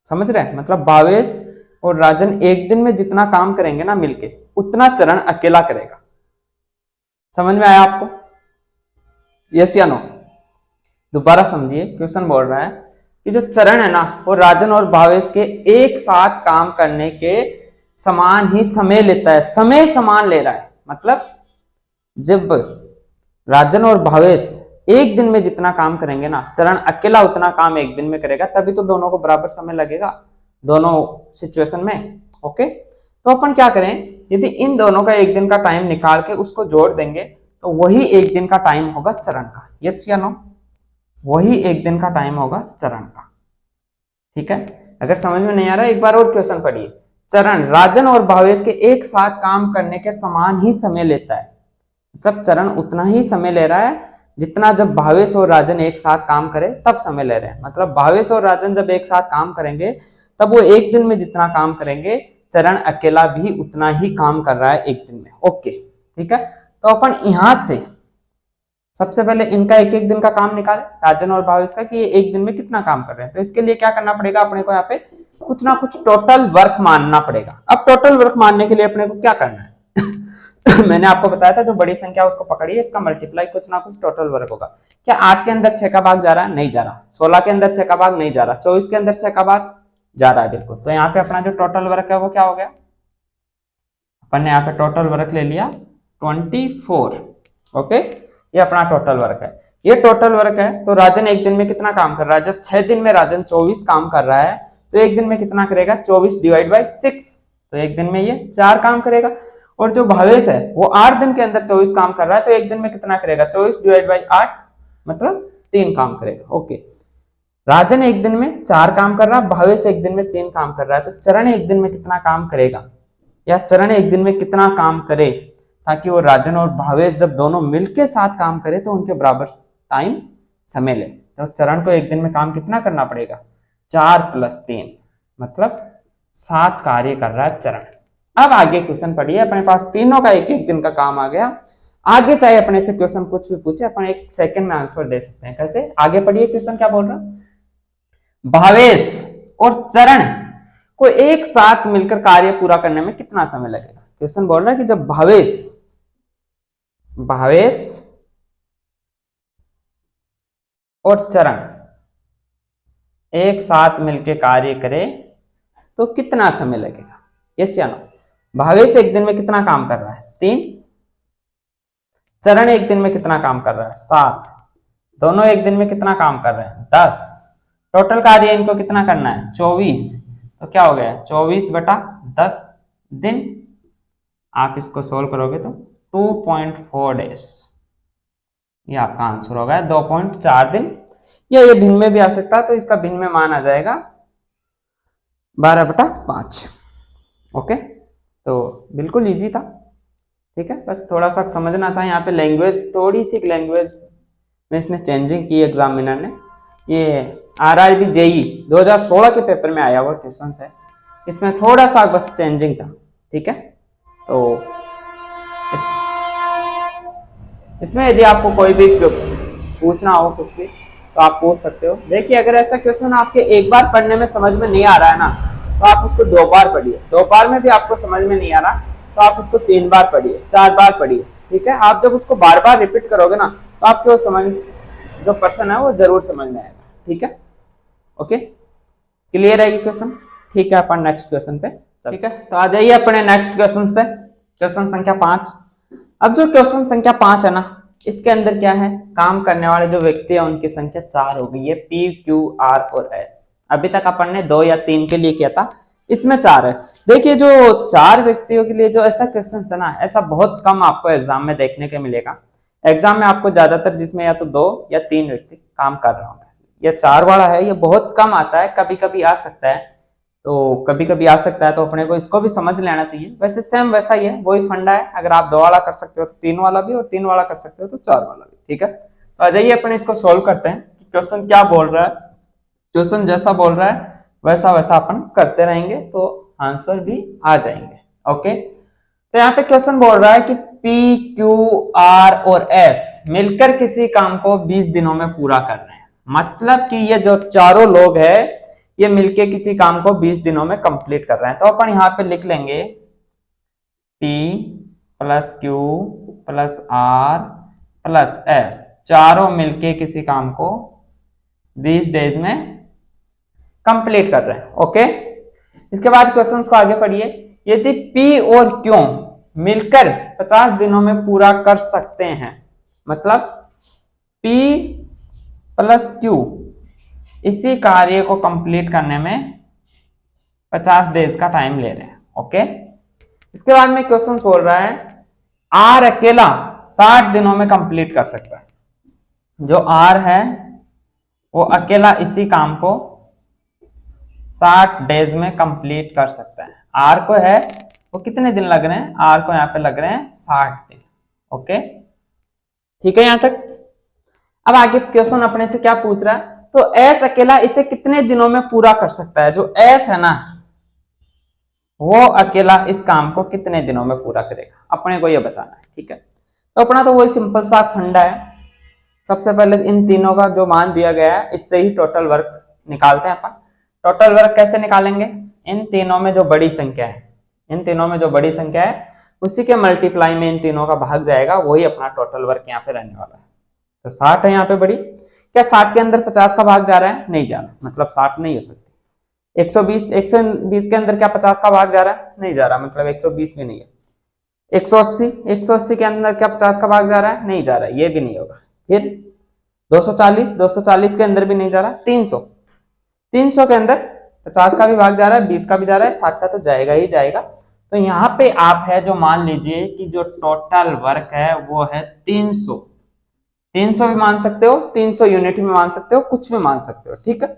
समझ रहे हैं? मतलब भावेश और राजन एक दिन में जितना काम करेंगे ना मिलके, उतना चरण अकेला करेगा। समझ में आया आपको? यस या नो? दोबारा समझिए, क्वेश्चन बोल रहा है कि जो चरण है ना, वो राजन और भावेश के एक साथ काम करने के समान ही समय लेता है। समय समान ले रहा है। मतलब जब राजन और भावेश एक दिन में जितना काम करेंगे ना, चरण अकेला उतना काम एक दिन में करेगा, तभी तो दोनों को बराबर समय लगेगा दोनों सिचुएशन में। ओके, तो अपन क्या करें, यदि इन दोनों का एक दिन का टाइम निकाल के उसको जोड़ देंगे तो वही एक दिन का टाइम होगा चरण का। यस या नो? वही एक दिन का टाइम होगा चरण का। ठीक है, अगर समझ में नहीं आ रहा एक बार और क्वेश्चन पढ़िए। चरण राजन और भावेश के एक साथ काम करने के समान ही समय लेता है। मतलब चरण उतना ही समय ले रहा है जितना जब भावेश और राजन एक साथ काम करे तब समय ले रहे हैं। मतलब भावेश और राजन जब एक साथ काम करेंगे तब वो एक दिन में जितना काम करेंगे, चरण अकेला भी उतना ही काम कर रहा है एक दिन में। ओके, ठीक है, तो अपन यहां से सबसे पहले इनका एक एक दिन का काम निकाले, राजन और भावेश का, कि ये एक दिन में कितना काम कर रहे हैं। तो इसके लिए क्या करना पड़ेगा, अपने को यहाँ पे कुछ ना कुछ टोटल वर्क मानना पड़ेगा। अब टोटल वर्क मानने के लिए अपने को क्या करना है मैंने आपको बताया था जो बड़ी संख्या उसको पकड़िए, इसका मल्टीप्लाई कुछ ना कुछ टोटल वर्क होगा। क्या 8 के अंदर 6 का भाग जा रहा है? नहीं जा रहा। 16 के अंदर 6 का भाग नहीं जा रहा। 24 के अंदर 6 का भाग जा रहा है, बिल्कुल। तो यहाँ पे अपना जो टोटल वर्क है वो क्या हो गया, अपन ने यहाँ पे टोटल वर्क ले लिया 24। ओके, ये अपना टोटल वर्क है। ये टोटल वर्क है। तो राजन एक दिन में कितना काम कर रहा है? जब 6 दिन में राजन 24 काम कर रहा है तो एक दिन में कितना करेगा? 24 डिवाइड बाई 6, तो एक दिन में ये 4 काम करेगा। और जो भावेश है वो 8 दिन के अंदर 24 काम कर रहा है, तो एक दिन में कितना करेगा? 24 डिवाइड बाई 8, मतलब 3 काम करेगा। ओके, राजन एक दिन में 4 काम कर रहा है, भावेश एक दिन में 3 काम कर रहा है। तो चरण एक दिन में कितना काम करेगा, या चरण एक दिन में कितना काम करे, ताकि वो राजन और भावेश जब दोनों मिलके साथ काम करे तो उनके बराबर टाइम समय ले। तो चरण को एक दिन में काम कितना करना पड़ेगा? 4 + 3, मतलब 7 कार्य कर रहा है चरण। अब आगे क्वेश्चन पढ़िए, अपने पास तीनों का एक एक दिन का काम आ गया। आगे चाहे अपने से क्वेश्चन कुछ भी पूछे, अपन 1 सेकंड में आंसर दे सकते हैं। कैसे? आगे पढ़िए, क्वेश्चन क्या बोल रहा है, भावेश और चरण को एक साथ मिलकर कार्य पूरा करने में कितना समय लगेगा। क्वेश्चन बोल रहा है कि जब भावेश और चरण एक साथ मिलकर कार्य करे तो कितना समय लगेगा। यस या नो? भावेश एक दिन में कितना काम कर रहा है? 3। चरण एक दिन में कितना काम कर रहा है? 7। दोनों एक दिन में कितना काम कर रहे हैं? 10। टोटल कार्य इनको कितना करना है? 24। तो क्या हो गया? 24/10 दिन। आप इसको सोल्व करोगे तो 2.4 डेज, ये आपका आंसर होगा 2.4 दिन। या ये भिन्न में भी आ सकता है, तो इसका भिन्न में मान आ जाएगा 12/5। ओके, तो बिल्कुल इजी था। ठीक है, बस थोड़ा सा समझना था। यहाँ पे लैंग्वेज, थोड़ी सी लैंग्वेज में इसने चेंजिंग की एग्जामिनर ने। ये RRB JEE 2016 के पेपर में आया हुआ क्वेश्चन है, इसमें थोड़ा सा बस चेंजिंग था। ठीक है, तो इसमें यदि आपको कोई भी पूछना हो कुछ भी तो आप पूछ सकते हो। देखिए, अगर ऐसा क्वेश्चन आपके एक बार पढ़ने में समझ में नहीं आ रहा है ना, तो आप उसको 2 बार पढ़िए। 2 बार में भी आपको समझ में नहीं आ रहा तो आप उसको 3 बार पढ़िए, 4 बार पढ़िए। ठीक है, आप जब उसको बार बार रिपीट करोगे ना, तो आपको समझ, जो पर्सन है वो जरूर समझ में आएगा। ठीक है, ओके, क्लियर है ये क्वेश्चन? ठीक है, अपन नेक्स्ट क्वेश्चन पे। ठीक है, तो आ जाइए अपने नेक्स्ट क्वेश्चन पे, क्वेश्चन संख्या 5। अब जो क्वेश्चन संख्या 5 है ना, इसके अंदर क्या है, काम करने वाले जो व्यक्ति है उनकी संख्या 4 हो गई है, P, Q, R और S। अभी तक अपन ने 2 या 3 के लिए किया था, इसमें 4 है। देखिए जो 4 व्यक्तियों के लिए जो ऐसा क्वेश्चन है ना, ऐसा बहुत कम आपको एग्जाम में देखने को मिलेगा। एग्जाम में आपको ज्यादातर जिसमें या तो 2 या 3 व्यक्ति काम कर रहे होंगे। ये 4 वाला है, ये बहुत कम आता है, कभी कभी आ सकता है, तो कभी कभी आ सकता है, तो अपने को इसको भी समझ लेना चाहिए। वैसे सेम वैसा ही है, वही फंडा है। अगर आप 2 वाला कर सकते हो तो 3 वाला भी, और 3 वाला कर सकते हो तो 4 वाला भी। ठीक है, तो आ जाइए अपन इसको सोल्व करते हैं। क्वेश्चन क्या बोल रहा है, क्वेश्चन जैसा बोल रहा है वैसा वैसा अपन करते रहेंगे तो आंसर भी आ जाएंगे। ओके, तो यहाँ पे क्वेश्चन बोल रहा है कि P, Q, R और S मिलकर किसी काम को 20 दिनों में पूरा कर रहे हैं। मतलब कि ये जो चारों लोग हैं ये मिलके किसी काम को 20 दिनों में कंप्लीट कर रहे हैं। तो अपन यहाँ पे लिख लेंगे P plus Q plus R plus S, चारों मिलके किसी काम को 20 डेज में कंप्लीट कर रहे हैं। ओके, इसके बाद क्वेश्चंस को आगे पढ़िए। यदि P और Q मिलकर 50 दिनों में पूरा कर सकते हैं, मतलब P प्लस Q इसी कार्य को कंप्लीट करने में 50 डेज का टाइम ले रहे हैं। ओके, इसके बाद में क्वेश्चंस बोल रहा है R अकेला 60 दिनों में कंप्लीट कर सकता है। जो R है वो अकेला इसी काम को 60 डेज में कंप्लीट कर सकता है। R को है वो कितने दिन लग रहे हैं, R को यहाँ पे लग रहे हैं 60 दिन। ओके, ठीक है यहां तक। अब आगे क्वेश्चन अपने से क्या पूछ रहा है, तो S अकेला इसे कितने दिनों में पूरा कर सकता है। जो S है ना वो अकेला इस काम को कितने दिनों में पूरा करेगा, अपने को ये बताना है। ठीक है, तो अपना तो वही सिंपल सा फंडा है। सबसे पहले इन तीनों का जो मान दिया गया है इससे ही टोटल वर्क निकालते हैं अपन। टोटल वर्क कैसे निकालेंगे, इन तीनों में जो बड़ी संख्या है, इन तीनों में जो बड़ी संख्या है उसी के मल्टीप्लाई में इन तीनों का भाग जाएगा, वही अपना टोटल वर्क यहाँ पे रहने वाला है। तो 60 है यहाँ पे बड़ी, क्या 60 के अंदर 50 का भाग जा रहा है, नहीं जा रहा, मतलब 60 नहीं हो सकती। 120 के अंदर क्या 50 का भाग जा रहा है, नहीं जा रहा, मतलब 120 भी नहीं है। 180 के अंदर क्या 50 का भाग जा रहा है, नहीं जा रहा, ये भी नहीं होगा। फिर 240 के अंदर भी नहीं जा रहा। 300 के अंदर 50 का भी भाग जा रहा है, 20 का भी जा रहा है, 60 का तो जाएगा ही जाएगा। तो यहाँ पे आप है जो मान लीजिए कि जो टोटल वर्क है वो है 300 भी मान सकते हो, 300 यूनिट भी मान सकते हो, कुछ भी मान सकते हो। ठीक है,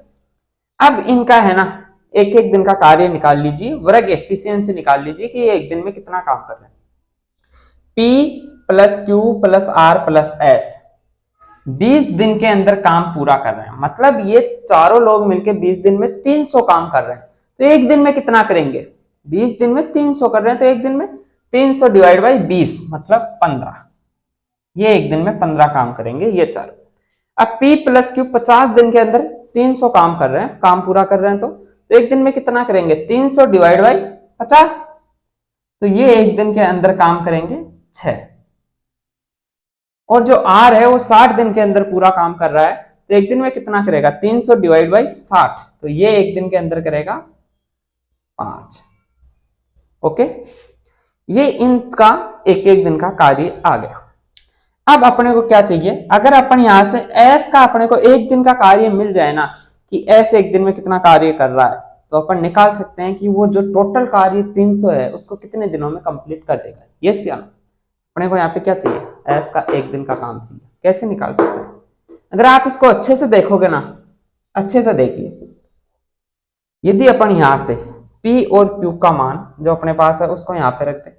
अब इनका है ना एक एक दिन का कार्य निकाल लीजिए, वर्क एफिशिएंसी निकाल लीजिए कि ये एक दिन में कितना काम कर रहे हैं। P plus Q plus R plus S 20 दिन के अंदर काम पूरा कर रहे हैं, मतलब ये चारों लोग मिलकर 20 दिन में 300 काम कर रहे हैं। तो एक दिन में कितना करेंगे, 20 दिन में 300 कर रहे हैं, तो एक दिन में 300 डिवाइड बाई 20 मतलब 15। ये एक दिन में 15 काम करेंगे ये चारों। अब P प्लस Q 50 दिन के अंदर 300 काम कर रहे हैं, काम पूरा कर रहे हैं, तो एक दिन में कितना करेंगे, 300 डिवाइड बाई 50, तो ये एक दिन के अंदर काम करेंगे 6। और जो R है वो 60 दिन के अंदर पूरा काम कर रहा है, तो एक दिन में कितना करेगा, 300 डिवाइड बाई 60, तो ये एक दिन के अंदर करेगा 5। ओके, ये इनका एक एक दिन का कार्य आ गया। अब अपने को क्या चाहिए, अगर अपन यहां से S का अपने को एक दिन का कार्य मिल जाए ना कि S एक दिन में कितना कार्य कर रहा है, तो अपन निकाल सकते हैं कि वो जो टोटल कार्य 300 है उसको कितने दिनों में कंप्लीट कर देगा। यस या नो, अपने को यहाँ पे क्या चाहिए, S का एक दिन का काम चाहिए। कैसे निकाल सकते हैं, अगर आप इसको अच्छे से देखोगे ना, अच्छे से देखिए, यदि अपन यहां से P और Q का मान जो अपने पास है उसको यहाँ पे रख दे,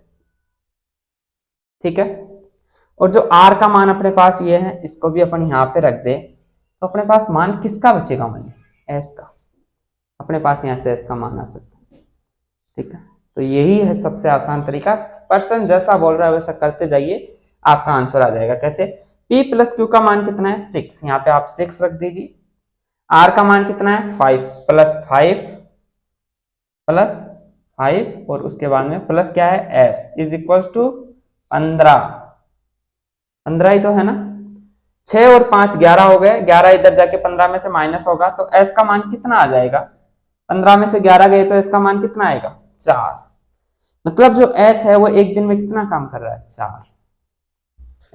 ठीक है, और जो R का मान अपने पास ये है इसको भी अपन यहाँ पे रख दे, तो अपने पास मान किसका बचेगा, मान S का। अपने पास यहाँ से S का मान आ सकता है। ठीक है, तो यही है सबसे आसान तरीका। पर्सन जैसा बोल रहा है वैसा करते जाइए, आपका आंसर आ जाएगा। कैसे, P प्लस Q का मान कितना है 6, यहाँ पे आप 6 रख दीजिए। R का मान कितना है 5 प्लस 5 और उसके बाद में प्लस क्या है S इज इक्वल टू 15 ही तो है ना। 6 और 5 11 हो गए, 11 इधर जाके 15 में से माइनस होगा, तो S का मान कितना आ जाएगा, 15 में से 11 गए तो इसका मान कितना आएगा 4। मतलब जो S है वो एक दिन में कितना काम कर रहा है, 4।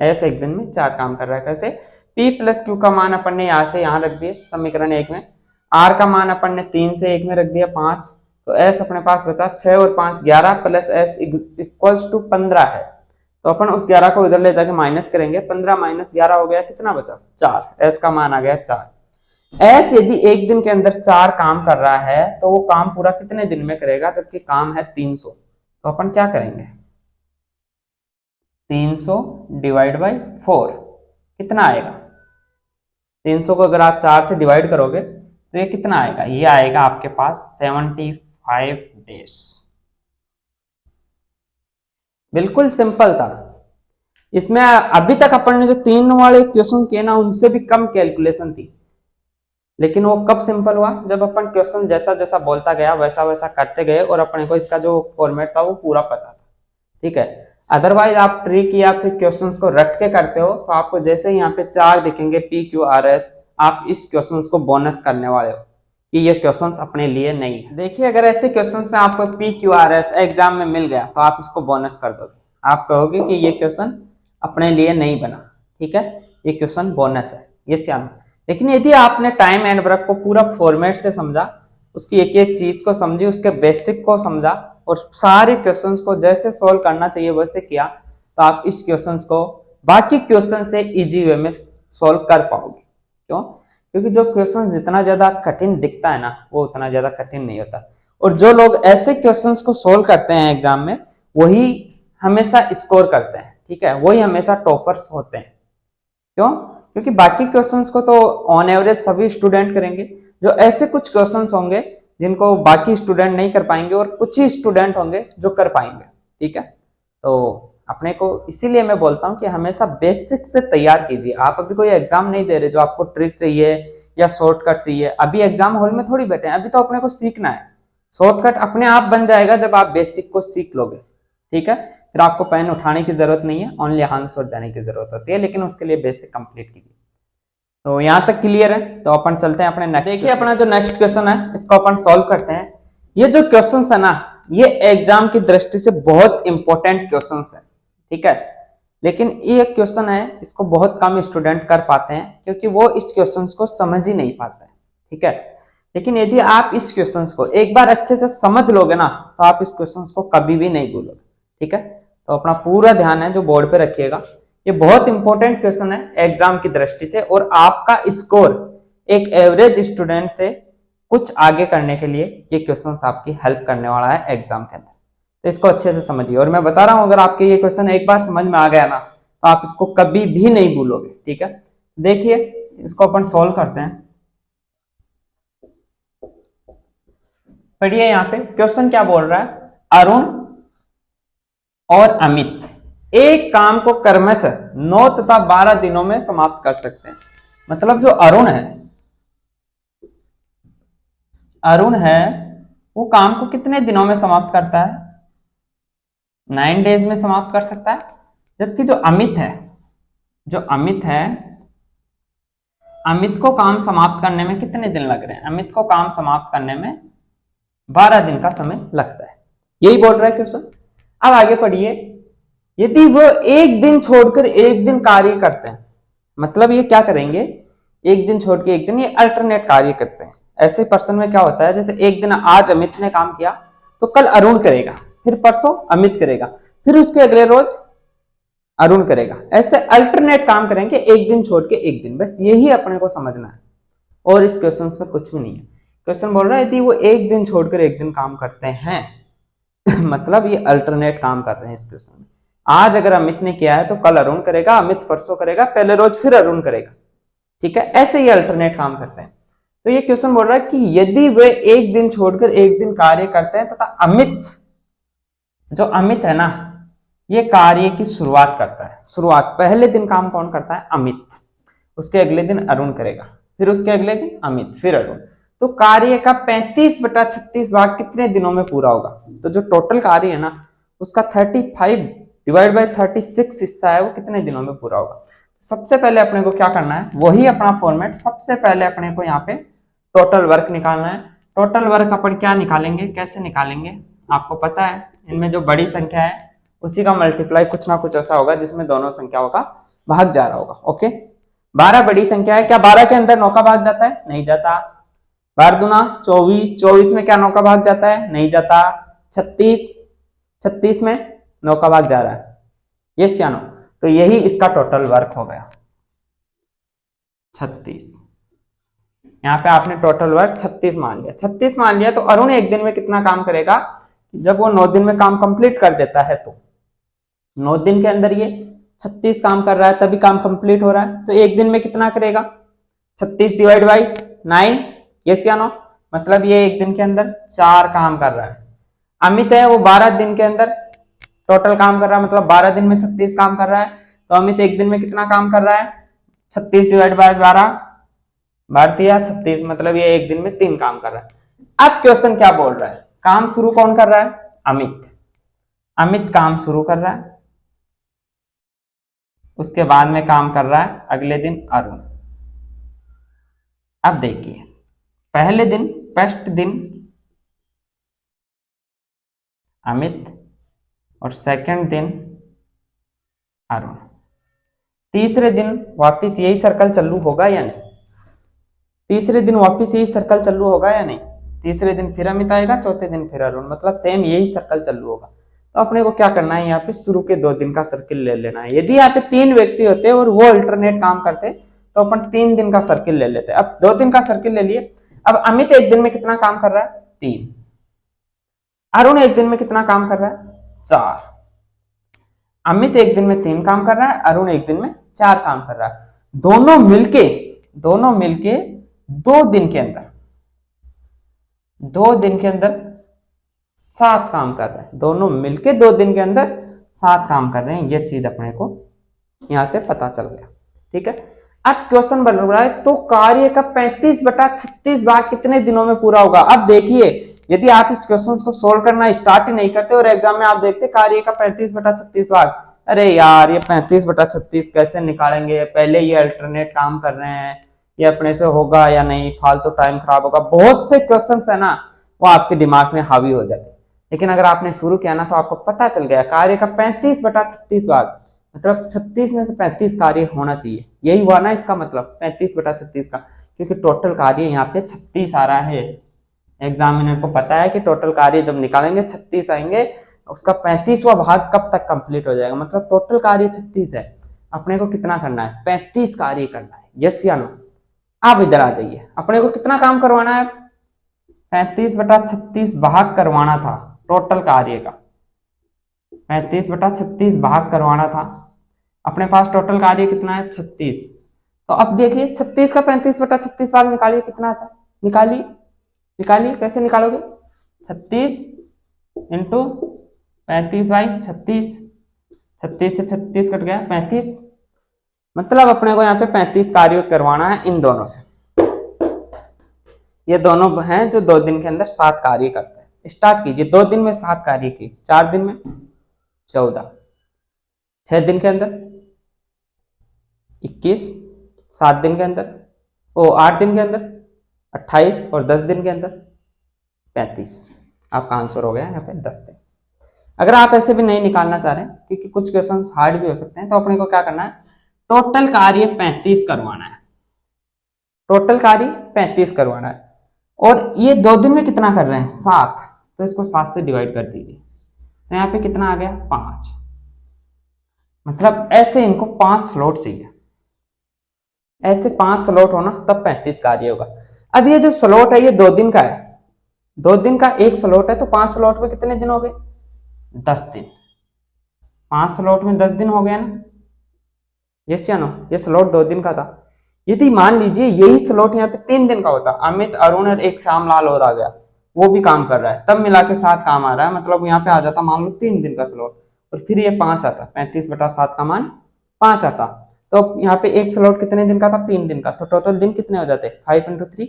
S एक दिन में 4 काम कर रहा है। कैसे, P प्लस Q का मान अपन ने यहाँ से यहाँ रख दिया समीकरण 1 में, R का मान अपन ने 3 से 1 में रख दिया 5, तो s अपने पास बचा 6 और 5 11 प्लस s इक्वल्स टू 15 है। तो अपन उस 11 को इधर ले जाके माइनस करेंगे, 15 माइनस 11 हो गया, कितना बचा 4। s का मान आ गया 4। s यदि एक दिन के अंदर 4 काम कर रहा है तो वो काम पूरा कितने दिन में करेगा, जबकि काम है 300। तो अपन क्या करेंगे, 300 डिवाइड बाई 4 कितना आएगा, 300 को अगर आप 4 से डिवाइड करोगे तो ये कितना आएगा, ये आएगा आपके पास 75 डेज। बिल्कुल सिंपल था। इसमें अभी तक अपन ने जो 3 वाले क्वेश्चन किए ना, उनसे भी कम कैलकुलेशन थी, लेकिन वो कब सिंपल हुआ, जब अपन क्वेश्चन जैसा जैसा बोलता गया वैसा वैसा करते गए और अपने को इसका जो फॉर्मेट था वो पूरा पता था। ठीक है, अदरवाइज आप ट्रिक या फिर क्वेश्चंस को रट के करते हो तो आपको जैसे ही यहाँ पे 4 दिखेंगे PQRS, आप इस क्वेश्चंस को बोनस करने वाले हो कि ये क्वेश्चंस अपने लिए नहीं है। देखिए, अगर ऐसे क्वेश्चंस में आपको PQRS एग्जाम में मिल गया तो आप इसको बोनस कर दोगे, आप कहोगे कि ये क्वेश्चन अपने लिए नहीं बना। ठीक है, ये क्वेश्चन बोनस है, ये ध्यान। लेकिन यदि आपने टाइम एंड वर्क को पूरा फॉर्मेट से समझा, उसकी एक एक चीज को समझी, उसके बेसिक को समझा और सारे क्वेश्चंस को जैसे सॉल्व करना चाहिए वैसे किया, तो आप इस क्वेश्चंस को बाकी क्वेश्चन से इजी वे में सॉल्व कर पाओगे। क्यों? क्योंकि जो क्वेश्चन जितना ज्यादा कठिन दिखता है ना, वो उतना ज्यादा कठिन नहीं होता। और जो लोग ऐसे क्वेश्चंस को सॉल्व करते हैं एग्जाम में, वही हमेशा स्कोर करते हैं। ठीक है, वही हमेशा टॉपर्स होते हैं। क्यों? क्योंकि बाकी क्वेश्चंस को तो ऑन एवरेज सभी स्टूडेंट करेंगे, जो ऐसे कुछ क्वेश्चंस होंगे जिनको बाकी स्टूडेंट नहीं कर पाएंगे और कुछ ही स्टूडेंट होंगे जो कर पाएंगे। ठीक है, तो अपने को इसीलिए मैं बोलता हूं कि हमेशा बेसिक से तैयार कीजिए। आप अभी कोई एग्जाम नहीं दे रहे जो आपको ट्रिक चाहिए या शॉर्टकट चाहिए, अभी एग्जाम हॉल में थोड़ी बैठे हैं, अभी तो अपने को सीखना है। शॉर्टकट अपने आप बन जाएगा जब आप बेसिक को सीख लोगे। ठीक है, फिर आपको पेन उठाने की जरूरत नहीं है, ओनली आंसर देने की जरूरत होती है, लेकिन उसके लिए बेसिक कंप्लीट कीजिए। तो यहां तक क्लियर है, तो अपन चलते हैं अपने नेक्स्ट। देखिए, अपना जो नेक्स्ट क्वेश्चन है इसको अपन सॉल्व करते हैं। ये जो क्वेश्चन है ना, ये एग्जाम की दृष्टि से बहुत इंपॉर्टेंट क्वेश्चन है। ठीक है, लेकिन ये क्वेश्चन है, इसको बहुत कम स्टूडेंट कर पाते हैं क्योंकि वो इस क्वेश्चन को समझ ही नहीं पाते हैं। ठीक है, लेकिन यदि आप इस क्वेश्चन को एक बार अच्छे से समझ लोगे ना, तो आप इस क्वेश्चन को कभी भी नहीं भूलोगे। ठीक है, तो अपना पूरा ध्यान है जो बोर्ड पे रखिएगा। ये बहुत इंपॉर्टेंट क्वेश्चन है एग्जाम की दृष्टि से, और आपका स्कोर एक एवरेज स्टूडेंट से कुछ आगे करने के लिए ये क्वेश्चन आपकी हेल्प करने वाला है एग्जाम के अंदर। तो इसको अच्छे से समझिए, और मैं बता रहा हूं अगर आपके ये क्वेश्चन एक बार समझ में आ गया ना, तो आप इसको कभी भी नहीं भूलोगे। ठीक है, देखिए इसको अपन सॉल्व करते हैं। पढ़िए, यहाँ पे क्वेश्चन क्या बोल रहा है, अरुण और अमित एक काम को क्रमशः 9 तथा 12 दिनों में समाप्त कर सकते हैं। मतलब जो अरुण है वो काम को कितने दिनों में समाप्त करता है, 9 डेज में समाप्त कर सकता है। जबकि जो अमित है, अमित को काम समाप्त करने में कितने दिन लग रहे हैं, अमित को काम समाप्त करने में 12 दिन का समय लगता है। यही बोल रहा है क्वेश्चन। अब आगे पढ़िए, यदि वो एक दिन छोड़कर एक दिन कार्य करते हैं, मतलब ये क्या करेंगे, एक दिन छोड़ के एक दिन, ये अल्टरनेट कार्य करते हैं। ऐसे पर्सन में क्या होता है, जैसे एक दिन आज अमित ने काम किया तो कल अरुण करेगा, फिर परसों अमित करेगा, फिर उसके अगले रोज अरुण करेगा। ऐसे अल्टरनेट काम करेंगे, एक दिन छोड़ के एक दिन। बस यही अपने को समझना है, और इस क्वेश्चन में कुछ भी नहीं है। क्वेश्चन बोल रहा है यदि वो एक दिन छोड़कर एक दिन काम करते हैं मतलब ये अल्टरनेट काम कर रहे हैं इस क्वेश्चन में। आज अगर अमित ने किया है तो कल अरुण करेगा, अमित परसों करेगा, पहले रोज फिर अरुण करेगा। ठीक है, ऐसे ही अल्टरनेट काम करते हैं। तो ये क्वेश्चन बोल रहा है कि यदि वे एक दिन छोड़कर एक दिन कार्य करते हैं तथा अमित है ना, ये कार्य की शुरुआत करता है। शुरुआत पहले दिन काम कौन करता है, अमित, उसके अगले दिन अरुण करेगा, फिर उसके अगले दिन अमित, फिर अरुण। तो कार्य का 35/36 भाग कितने दिनों में पूरा होगा। तो जो टोटल कार्य है ना, उसका 35/36 हिस्सा है, वो कितने दिनों में पूरा होगा। सबसे पहले अपने को क्या करना है, वही अपना फॉर्मेट। सबसे पहले अपने को यहाँ पे टोटल वर्क निकालना है। टोटल वर्क अपन क्या निकालेंगे, कैसे निकालेंगे, आपको पता है, इनमें जो बड़ी संख्या है उसी का मल्टीप्लाई कुछ ना कुछ ऐसा होगा जिसमें दोनों संख्याओं का भाग जा रहा होगा। ओके, 12 बड़ी संख्या है, क्या 12 के अंदर 9 का भाग जाता है, नहीं जाता। 12 दूना 24, 24 में क्या 9 का भाग जाता है? नहीं जाता। 36, 36 में 9 का भाग जा रहा है, यस या नो? तो यही इसका टोटल वर्क हो गया 36। यहाँ पे आपने टोटल वर्क 36 मान लिया। 36 मान लिया तो अरुण एक दिन में कितना काम करेगा? जब वो 9 दिन में काम कंप्लीट कर देता है तो 9 दिन के अंदर ये 36 काम कर रहा है, तभी काम कंप्लीट हो रहा है। तो एक दिन में कितना करेगा? 36 डिवाइड बाई 9, यस या नो? मतलब ये एक दिन के अंदर 4 काम कर रहा है। अमित है वो 12 दिन के अंदर टोटल काम कर रहा है, मतलब 12 दिन में 36 काम कर रहा है। तो अमित एक दिन में कितना काम कर रहा है? 36 डिवाइड बाई 12, 36, मतलब ये एक दिन में 3 काम कर रहा है। अब क्वेश्चन क्या बोल रहा है? काम शुरू कौन कर रहा है? अमित। अमित काम शुरू कर रहा है, उसके बाद में काम कर रहा है अगले दिन अरुण। अब देखिए, पहले दिन फर्स्ट दिन अमित और सेकंड दिन अरुण। तीसरे दिन वापस यही सर्कल चालू होगा या नहीं? तीसरे दिन वापस यही सर्कल चालू होगा या नहीं? तीसरे दिन फिर अमित आएगा, चौथे दिन फिर अरुण, मतलब सेम यही सर्कल चालू होगा। तो अपने को क्या करना है? यहाँ पे शुरू के 2 दिन का सर्किल ले लेना है। यदि यहाँ पे 3 व्यक्ति होते और वो अल्टरनेट काम करते तो अपन 3 दिन का सर्किल ले लेते। अब 2 दिन का सर्किल ले लिए। अब अमित एक दिन में कितना काम कर रहा है? 3। अरुण एक दिन में कितना काम कर रहा है? 4। अमित एक दिन में 3 काम कर रहा है, अरुण एक दिन में 4 काम कर रहा है। दोनों मिलके 2 दिन के अंदर 7 काम कर रहे हैं। दोनों मिलके 2 दिन के अंदर 7 काम कर रहे हैं। ये चीज अपने को यहां से पता चल गया, ठीक है। अब क्वेश्चन बन रहा है तो कार्य का 35/36 भाग कितने दिनों में पूरा होगा? अब देखिए, यदि आप इस क्वेश्चन को सोल्व करना स्टार्ट ही नहीं करते और एग्जाम में आप देखते कार्य का 35/36 भाग, अरे यार ये 35/36 कैसे निकालेंगे? पहले ये अल्टरनेट काम कर रहे हैं, ये अपने से होगा या नहीं? फालतू टाइम खराब होगा। बहुत से क्वेश्चन है ना, वो आपके दिमाग में हावी हो जाते। लेकिन अगर आपने शुरू किया ना तो आपको पता चल गया कार्य का 35/36 भाग, मतलब 36 में से 35 कार्य होना चाहिए। यही हुआ ना इसका मतलब 35/36 का, क्योंकि टोटल कार्य यहाँ पे 36 आ रहा है। एग्जामिनर को पता है कि टोटल कार्य जब निकालेंगे 36 आएंगे, उसका 35वां भाग कब तक कंप्लीट हो जाएगा, मतलब टोटल कार्य 36 है, अपने को कितना करना है? 35 कार्य करना है, यस या नो? आप इधर आ जाइए, अपने को कितना काम करवाना है? 35/36 भाग करवाना था टोटल कार्य का। 35/36 भाग करवाना था। अपने पास टोटल कार्य कितना है? 36। तो अब देखिए 36 का 35/36 भाग निकालिए, कितना आता है? निकालिए कैसे निकालोगे? 36 इंटू 35/36, 36 से 36 कट गया 35, मतलब अपने को यहाँ पे 35 कार्य करवाना है इन दोनों से। ये दोनों हैं जो 2 दिन के अंदर 7 कार्य करते हैं। स्टार्ट कीजिए, 2 दिन में 7 कार्य की, 4 दिन में 14, 6 दिन के अंदर 21, 7 दिन के अंदर 8 दिन के अंदर 28 और 10 दिन के अंदर 35। आपका आंसर हो गया यहाँ पे 10 दिन। अगर आप ऐसे भी नहीं निकालना चाह रहे हैं, क्योंकि कुछ क्वेश्चन हार्ड भी हो सकते हैं, तो अपने को क्या करना है? टोटल कार्य 35 करवाना है। टोटल कार्य 35 करवाना है और ये 2 दिन में कितना कर रहे हैं? 7, तो इसको 7 से डिवाइड कर दीजिए। तो यहाँ पे कितना आ गया? 5। मतलब ऐसे इनको 5 स्लॉट चाहिए, ऐसे 5 स्लॉट होना तब 35 कार्य होगा। अब ये जो स्लॉट है ये 2 दिन का है, 2 दिन का एक स्लॉट है, तो 5 स्लॉट में कितने दिन हो गए? 10 दिन। 5 स्लॉट में 10 दिन हो गया ना, यस या नो? ये स्लॉट 2 दिन का था। यदि मान लीजिए यही स्लॉट यहाँ पे 3 दिन का होता, अमित, अरुण और एक श्यामलाल और आ गया, वो भी काम कर रहा है, तब मिला के 7 काम आ रहा है, मतलब यहाँ पे आ जाता मान लो 3 दिन का स्लॉट, और फिर ये 5 आता, 35/7 का मान 5 आता। तो यहाँ पे एक स्लॉट कितने दिन का था? 3 दिन का। तो टोटल दिन कितने हो जाते? 5 × 3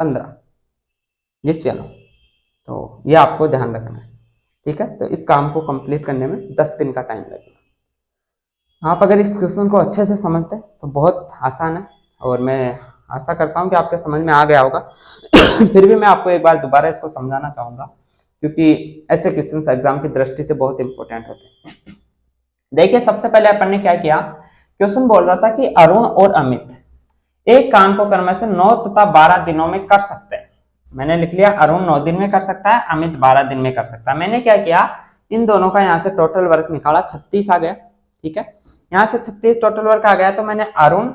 15, यस या नो? तो ये आपको ध्यान रखना है, ठीक है। तो इस काम को कंप्लीट करने में 10 दिन का टाइम लगेगा। आप अगर इस क्वेश्चन को अच्छे से समझते तो बहुत आसान है, और मैं आशा करता हूं कि आपके समझ में आ गया होगा। फिर भी मैं आपको एक बार दोबारा इसको समझाना चाहूंगा, क्योंकि ऐसे क्वेश्चन एग्जाम की दृष्टि से बहुत इंपॉर्टेंट होते हैं। देखिए, सबसे पहले अपन ने क्या किया? क्वेश्चन बोल रहा था कि अरुण और अमित एक काम को क्रम से 9 तथा 12 दिनों में कर सकते हैं। मैंने लिख लिया अरुण 9 दिन में कर सकता है, अमित 12 दिन में कर सकता है। मैंने क्या किया, इन दोनों का यहाँ से टोटल वर्क निकाला, 36 आ गया। ठीक है, यहाँ से 36 टोटल वर्क आ गया, तो मैंने अरुण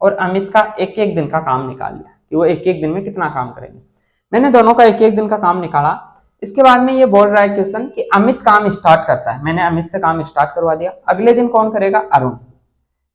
और अमित का एक एक दिन का काम निकाल लिया कि वो एक एक दिन में कितना काम करेंगे। मैंने दोनों का एक एक दिन का काम निकाला। इसके बाद में ये बोल रहा है क्वेश्चन कि अमित काम स्टार्ट करता है, मैंने अमित से काम स्टार्ट करवा दिया। अगले दिन कौन करेगा, अरुण।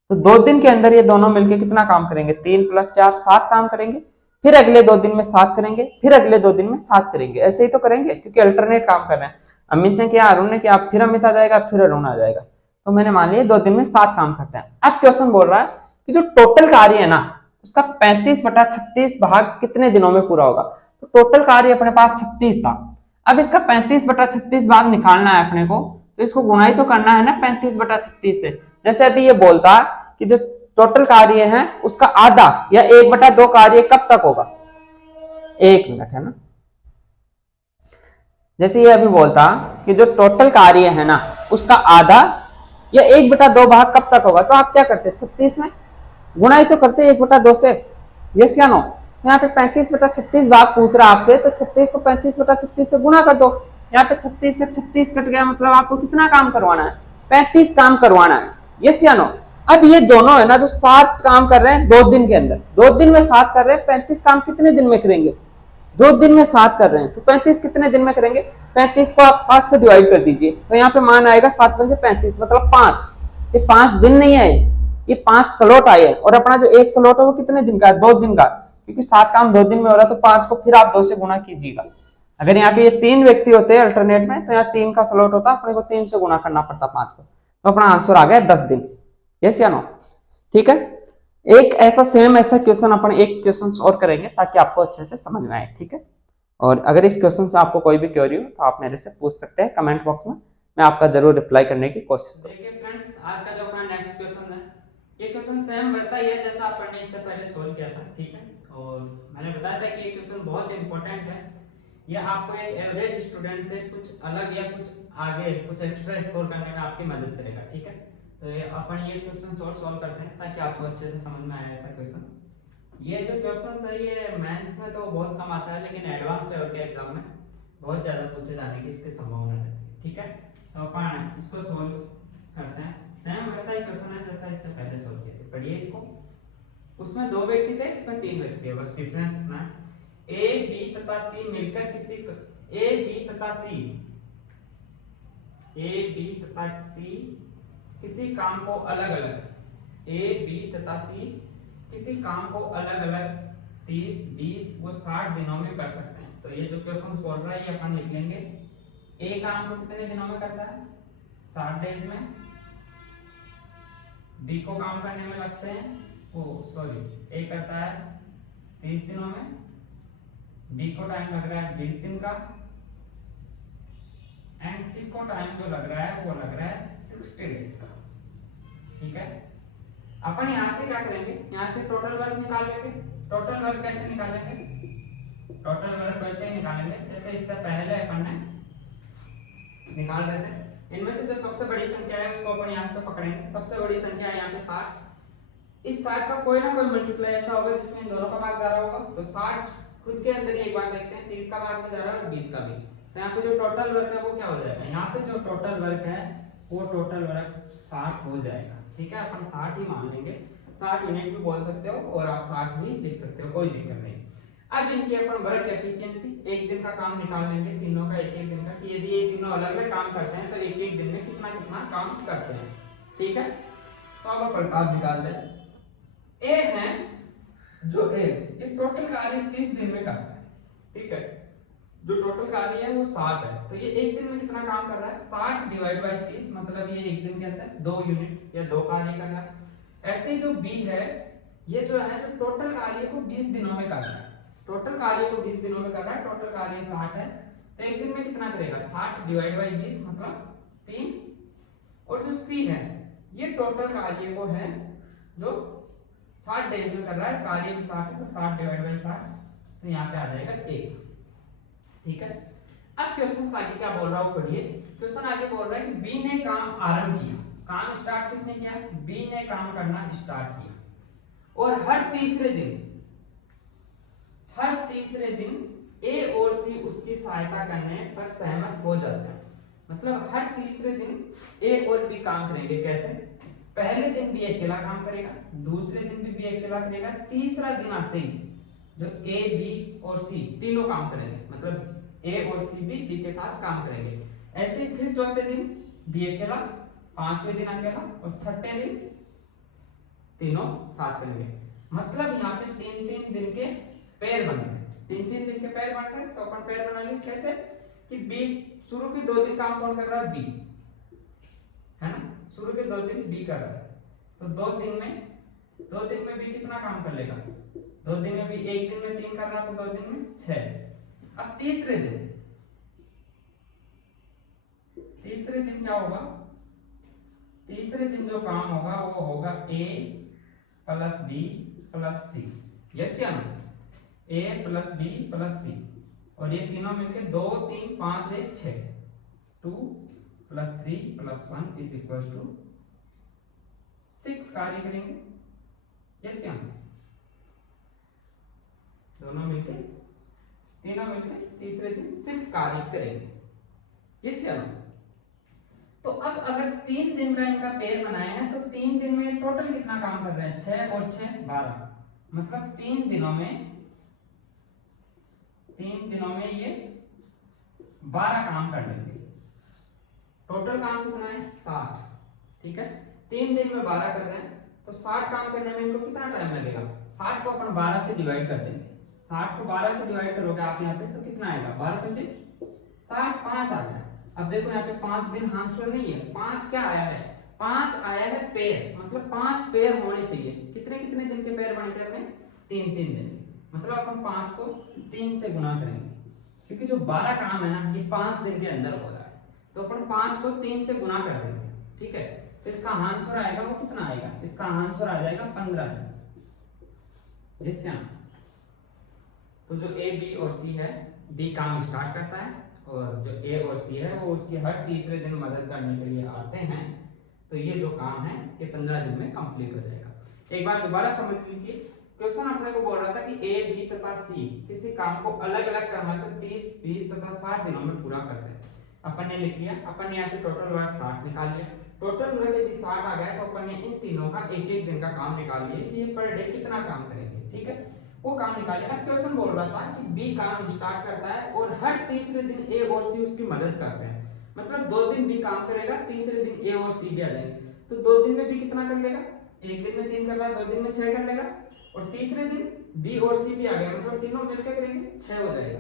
तो 2 दिन के अंदर ये दोनों मिलकर कितना काम करेंगे, 3 + 4 7 काम करेंगे। फिर अगले 2 दिन में 7 करेंगे, फिर अगले 2 दिन में 7 करेंगे। ऐसे ही तो करेंगे क्योंकि अल्टरनेट काम कर रहे हैं। अमित ने किया, अरुण ने किया, फिर अमित आ जाएगा, फिर अरुण आ जाएगा। तो मैंने मान लिया 2 दिन में 7 काम करते हैं। अब क्वेश्चन बोल रहा है कि जो टोटल कार्य है ना, उसका 35/36 भाग कितने दिनों में पूरा होगा। तो टोटल कार्य अपने पास 36 था। अब इसका 35/36 भाग निकालना है अपने को, तो इसको गुणा ही तो करना है ना 35/36 से। जैसे अभी ये बोलता कि जो टोटल कार्य है उसका आधा या 1/2 कार्य कब तक होगा, 1 मिनट है ना। जैसे ये अभी बोलता कि जो टोटल कार्य है ना उसका आधा या 1/2 भाग कब तक होगा, तो आप क्या करते, 36 में गुणा ही तो करते 1/2 से। यस या नो। यहाँ पे 35/36 भाग पूछ रहा आपसे, तो 36 को 35/36 से गुणा कर दो। यहाँ पे 36 से 36 कट गया, मतलब आपको कितना काम करवाना है, 35 काम करवाना है। यस या नो। अब ये दोनों है ना जो 7 काम कर रहे हैं 2 दिन के अंदर, 2 दिन में 7 कर रहे हैं, 35 काम कितने दिन में करेंगे, 2 दिन में 7 कर रहे हैं, तो 35 कितने दिन में करेंगे। 35 को आप 7 से डिवाइड कर दीजिए, तो यहाँ पे मान आएगा 7 × 35 मतलब 5। ये 5 दिन नहीं है, ये 5 स्लॉट आए हैं। और अपना जो एक स्लॉट है वो कितने दिन का है, 2 दिन का। क्योंकि 7 काम 2 दिन में हो रहा है, तो 5 को फिर आप 2 से गुणा कीजिएगा। अगर यहाँ पे ये 3 व्यक्ति होते हैं अल्टरनेट में, तो यहाँ 3 का स्लॉट होता, अपने को 3 से गुणा करना पड़ता 5 को। तो अपना आंसर आ गया 10 दिन। यस या नो। ठीक है, एक ऐसा सेम ऐसा क्वेश्चन अपन एक क्वेश्चन और करेंगे ताकि आपको अच्छे से समझ में आए। ठीक है, और अगर इस क्वेश्चन में आपको कोई भी क्वेरी हो तो आप मेरे से पूछ सकते हैं कमेंट बॉक्स में, मैं आपका जरूर रिप्लाई करने की कोशिश करूंगा। देखिए फ्रेंड्स, आज का जो अपना नेक्स्ट क्वेश्चन है, ये क्वेश्चन सेम वैसा ही है जैसा अपन ने इससे पहले सॉल्व किया था। ठीक है, और मैंने बताया था कि ये क्वेश्चन बहुत इंपॉर्टेंट है। ये आपको एक एवरेज स्टूडेंट से कुछ अलग या कुछ आगे कुछ एक्स्ट्रा स्कोर करने में आपकी मदद करेगा। ठीक है, तो ये अपन ये क्वेश्चन सॉल्व करते हैं ताकि आपको अच्छे से समझ में आए ऐसा क्वेश्चन। ये जो क्वेश्चन है ये मेंस में तो बहुत कम आता है, लेकिन एडवांस लेवल के एग्जाम में बहुत ज्यादा पूछे जाने की इसकी संभावना रहती है। ठीक है, तो अपन इसको सॉल्व करते हैं। सेम वैसा ही क्वेश्चन है जैसा इससे पहले सॉल्व किए थे। पढ़िए इसको। उसमें 2 व्यक्ति थे, इसमें 3 व्यक्ति है, बस डिफरेंस इतना है। ए बी तथा सी मिलकर किसी ए बी तथा सी किसी काम को अलग अलग ए बी तथा सी किसी काम को अलग अलग 30 20 वो 60 दिनों में कर सकते हैं। तो ये जो क्वेश्चन बोल रहा है ये अपन लिख लेंगे। ए काम को कितने दिनों में करता है, 60 डेज में। बी को काम करने में लगते हैं, ए करता है 30 दिनों में, बी को टाइम लग रहा है 20 दिन का, एंड सी को टाइम जो लग रहा है वो लग रहा है 60 डेज का। ठीक है, अपन यहां से क्या करेंगे, यहां से टोटल वर्क निकाल लेंगे। टोटल वर्क कैसे निकालेंगे, टोटल वर्क वैसे ही निकालेंगे जैसे इससे पहले अपन ने निकाल रहे थे। इनमें से जो सबसे बड़ी संख्या है उसको अपन यहां पे पकड़ेंगे। सबसे बड़ी संख्या है यहां पे 60। इस 60 का कोई ना कोई मल्टीप्लाई ऐसा होगा जिसमें इन दोनों का भाग जा रहा होगा। तो 60 खुद के अंदर ही एक बार देखते हैं, 30 का भाग में जा रहा है और 20 का भी। तो यहाँ पे जो टोटल वर्क है वो क्या हो जाएगा, यहाँ पे जो टोटल वर्क है वो टोटल वर्क 60 हो जाएगा। ठीक है, अपन 60 ही मान लेंगे। 60 यूनिट भी बोल सकते हो और आप 60 भी लिख सकते हो, कोई दिक्कत नहीं। अब इनकी अपन वर्क एफिशिएंसी एक दिन का काम निकाल लेंगे, तीनों का एक एक दिन का, कि यदि ये तीनों अलग अलग काम करते हैं तो एक एक दिन में कितना कितना काम करते हैं। ठीक है, तो अब अपन काम निकालते हैं। ए है जो ये टोटल कार्य 30 दिन में करता है। ठीक है, जो टोटल कार्य है वो 60 है, तो ये एक दिन में कितना काम कर रहा है, 60 डिवाइड बाय 30 मतलब ये एक दिन के अंदर 2 यूनिट या 2 कार्य कर रहा है। ऐसे जो बी है ये जो है जो टोटल कार्य को 20 दिनों में कर रहा है, टोटल कार्य को 20 दिनों में कर रहा है, टोटल कार्य 60 है, तो एक दिन में कितना करेगा, 60 डिवाइड बाय 20 मतलब 3। और जो सी है ये टोटल कार्य को है जो 60 डेज में कर रहा है, कार्य भी 60 है, तो 60 डिवाइड बाय 60, तो यहाँ पे आ जाएगा 1। ठीक है, अब क्वेश्चन आगे क्या बोल रहा हूं पढ़िए। क्वेश्चन आगे बोल रहा है कि बी ने काम आरंभ किया। काम स्टार्ट किसने किया, बी ने काम करना स्टार्ट किया और हर तीसरे दिन ए और सी उसकी सहायता करने पर सहमत हो जाते हैं। मतलब हर तीसरे दिन ए और बी काम करेंगे। कैसे? पहले दिन बी अकेला काम करेगा, दूसरे दिन भी बी अकेला करेगा, तीसरा दिन आते ही जो ए बी और सी तीनों काम करेंगे। मतलब ए और सी भी बी के साथ काम करेंगे। ऐसे फिर चौथे दिन बी अकेला, पांचवें दिन अकेला और छठे दिन तीनों साथ करेंगे। मतलब यहाँ पे 3-3 दिन के पेयर बन रहे हैं। 3-3 दिन के पेयर बन रहे हैं तो अपन पेयर बना लेंगे। कैसे कि बी शुरू के 2 दिन काम कौन कर रहा है? बी, है ना? शुरू के 2 दिन बी कर रहा है तो 2 दिन में बी कितना काम कर लेगा? 2 दिन में बी, एक दिन में 3 कर रहा तो 2 दिन में 6। अब तीसरे दिन क्या होगा? तीसरे दिन जो काम होगा वो होगा ए प्लस बी प्लस सी। यस या नो? ए प्लस बी प्लस सी और ये तीनों मिलकर 2 3 5 1 6 2 plus 3 plus 1 is equal to 6 कार्य करेंगे। यस या नो? तीनों मिलकर तीसरे दिन 6 कार्य करेंगे। यस या नो? तो अब अगर 3 दिन का इनका पेयर बनाया है तो 3 दिन में टोटल कितना काम कर रहे हैं? 6 और 6 12। मतलब 3 दिनों में ये 12 काम कर लेंगे। टोटल काम कितना है? 60। ठीक है, 3 दिन में 12 कर रहे हैं तो 60 काम करने में इनको कितना टाइम लगेगा? 60 को अपन 12 से डिवाइड कर देंगे। 60 को 12 से डिवाइड करोगे आप यहाँ पे तो कितना आएगा? 12 पंजे 60, 5 आ जाए। अब देखो यहाँ पे 5 दिन हांसुर नहीं है, 5 क्या आया है? 5 आया है पेयर। मतलब 5 पेयर होने चाहिए। कितने कितने दिन के पेयर बने थे अपने? 3-3 दिन। मतलब अपन 5 को 3 से गुना करेंगे क्योंकि जो 12 काम है ना ये 5 दिन के अंदर हो रहा है तो अपन 5 को 3 से गुना कर देंगे। ठीक है, तो इसका आंसर आएगा वो कितना आएगा? इसका आंसर आ जाएगा 15। यस या? तो जो ए बी और सी है, बी काम स्टार्ट करता है और जो ए और सी है वो उसकी हर तीसरे दिन मदद करने के लिए आते हैं। तो ये जो काम है ये 15 दिन में कंप्लीट हो जाएगा। एक बार दोबारा समझ लीजिए, क्वेश्चन अपने को बोल रहा था कि ए बी तथा सी किसी काम को अलग अलग क्रम से 30, 20 तथा 60 दिनों में पूरा करते हैं। अपन ने लिख लिया, अपन ने यहाँ से टोटल वर्क 60 निकाल लिया। टोटल वर्क यदि 60 आ गया तो अपन ने इन तीनों का एक एक दिन का काम निकाल लिया कि ये पर डे कितना काम करेंगे। ठीक है, वो काम निकालेगा। क्वेश्चन बोल रहा था कि बी काम स्टार्ट करता है और हर तीसरे दिन ए और सी उसकी मदद करते हैं। मतलब 2 दिन बी काम करेगा, तीसरे दिन ए और सी भी आ जाएंगे तो 2 दिन में बी कितना कर लेगा? एक दिन में 3 कर रहा है, 2 दिन में 6 कर लेगा और तीसरे दिन बी और सी भी आ गया। मतलब तीनों मिलकर करेंगे 6 हो जाएगा।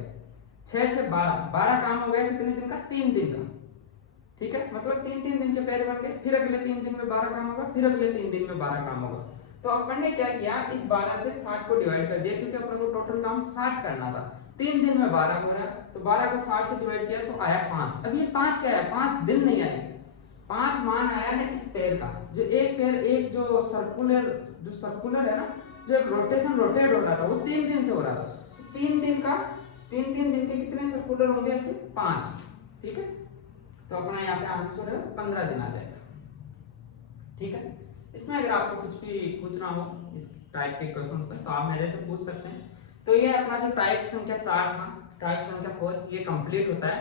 6 6 12 काम हो गया। कितने दिन का? 3 दिन का। ठीक है, मतलब 3-3 दिन के पेयर बन गए। फिर अगले 3 दिन में 12 काम होगा, फिर अगले 3 दिन में 12 काम होगा। तो अपन ने क्या किया? इस 12 से 60 को डिवाइड कर दिया क्योंकि अपन को टोटल काम 60 करना था। 3 दिन में 12 हो रहा है तो 12 को 60 से डिवाइड किया तो आया 5। अब ये 5 क्या है? 5 दिन नहीं आए, 5 मान आया है इस पेयर का। जो एक पेयर, एक जो सर्कुलर है ना, जो एक रोटेट हो रहा था वो 3 दिन से हो रहा था। 3 दिन के कितने सर्कुलर होंगे? ऐसे 5। ठीक है, तो अपना यहाँ पे आंसर है 15 दिन आ जाएगा। ठीक है, इसमें अगर आपको कुछ भी पूछना हो इस टाइप के क्वेश्चंस पर तो आप मेरे से पूछ सकते हैं। तो ये अपना जो टाइप संख्या 4 था, टाइप संख्या 4 ये कंप्लीट होता है।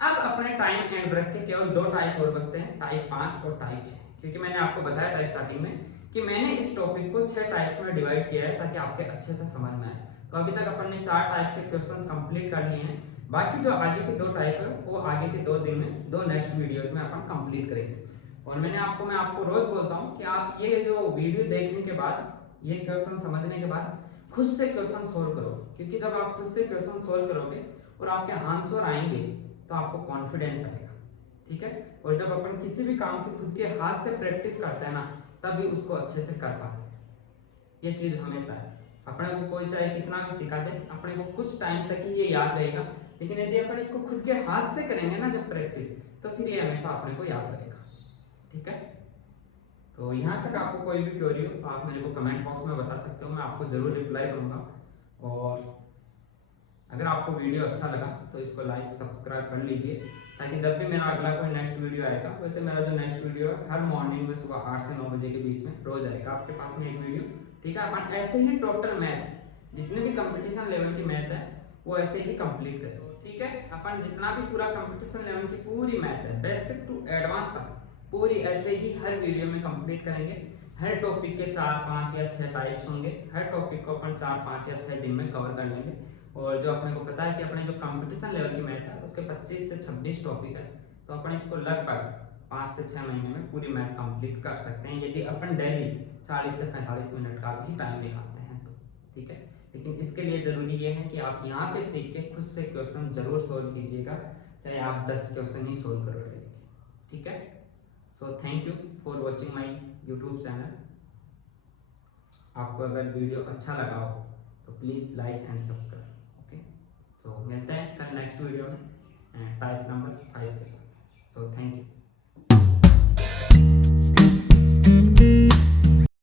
अब अपने टाइम एंड रख के केवल 2 टाइप और बचते हैं, टाइप 5 और टाइप 6। क्योंकि मैंने आपको बताया था स्टार्टिंग में कि मैंने इस टॉपिक को 6 टाइप्स में डिवाइड किया है ताकि आपके अच्छे से समझ में आए। तो अभी तक अपन ने 4 टाइप के क्वेश्चंस कंप्लीट कर लिए हैं। बाकी जो आगे के 2 टाइप है वो आगे के 2 दिन में 2 नेक्स्ट वीडियोस में अपन कंप्लीट करेंगे। और मैं आपको रोज बोलता हूँ कि आप ये जो वीडियो देखने के बाद, ये क्वेश्चन समझने के बाद खुद से क्वेश्चन सोल्व करो। क्योंकि जब आप खुद से क्वेश्चन सोल्व करोगे और आपके आंसर आएंगे तो आपको कॉन्फिडेंस आएगा। ठीक है, और जब अपन किसी भी काम की खुद के हाथ से प्रैक्टिस करते हैं ना तभी उसको अच्छे से कर पाते हैं। ये चीज हमेशा है। अपने को कोई चाहे कितना भी सिखा दे, अपने को कुछ टाइम तक ही ये याद रहेगा। लेकिन यदि अपन इसको खुद के हाथ से करेंगे ना जब प्रैक्टिस, तो फिर ये हमेशा अपने को याद रहेगा। ठीक है, तो यहाँ तक आपको कोई भी क्वेरी हो तो आप मेरे को कमेंट बॉक्स में बता सकते हो, मैं आपको जरूर रिप्लाई करूंगा। और अगर आपको वीडियो अच्छा लगा तो इसको लाइक सब्सक्राइब कर लीजिए ताकि जब भी मेरा अगला कोई नेक्स्ट वीडियो आएगा, वैसे मेरा जो नेक्स्ट वीडियो है हर मॉर्निंग में सुबह 8 से 9 बजे के बीच में रोज आएगा आपके पास में एक वीडियो। ठीक है, अपन ऐसे ही टोटल मैथ जितने भी कंपटीशन लेवल की मैथ है वो ऐसे ही कंप्लीट करें। ठीक है, अपन जितना भी पूरा कंपटीशन लेवल की पूरी मैथ है बेसिक टू एडवांस तक पूरी ऐसे ही हर वीडियो में कंप्लीट करेंगे। हर टॉपिक के 4, 5 या 6 टाइप्स होंगे। हर टॉपिक को अपन 4, 5 या 6 दिन में कवर कर लेंगे। और जो अपने को पता है कि अपने जो कंपटीशन लेवल की मैथ है उसके 25 से 26 टॉपिक है, तो अपन इसको लगभग 5 से 6 महीने में पूरी मैथ कंप्लीट कर सकते हैं यदि अपन डेली 40 से 45 मिनट का भी टाइम निकालते हैं तो। ठीक है, लेकिन इसके लिए जरूरी ये है कि आप यहाँ पे सीख के खुद से क्वेश्चन जरूर सोल्व कीजिएगा, चाहे आप 10 क्वेश्चन ही सोल्व करोगे। ठीक है, so thank you for watching my YouTube channel. आपको अगर वीडियो अच्छा लगा हो तो please like and subscribe. Okay, so मिलते हैं कल नेक्स्ट वीडियो में टाइप नंबर 5 के साथ। So thank you.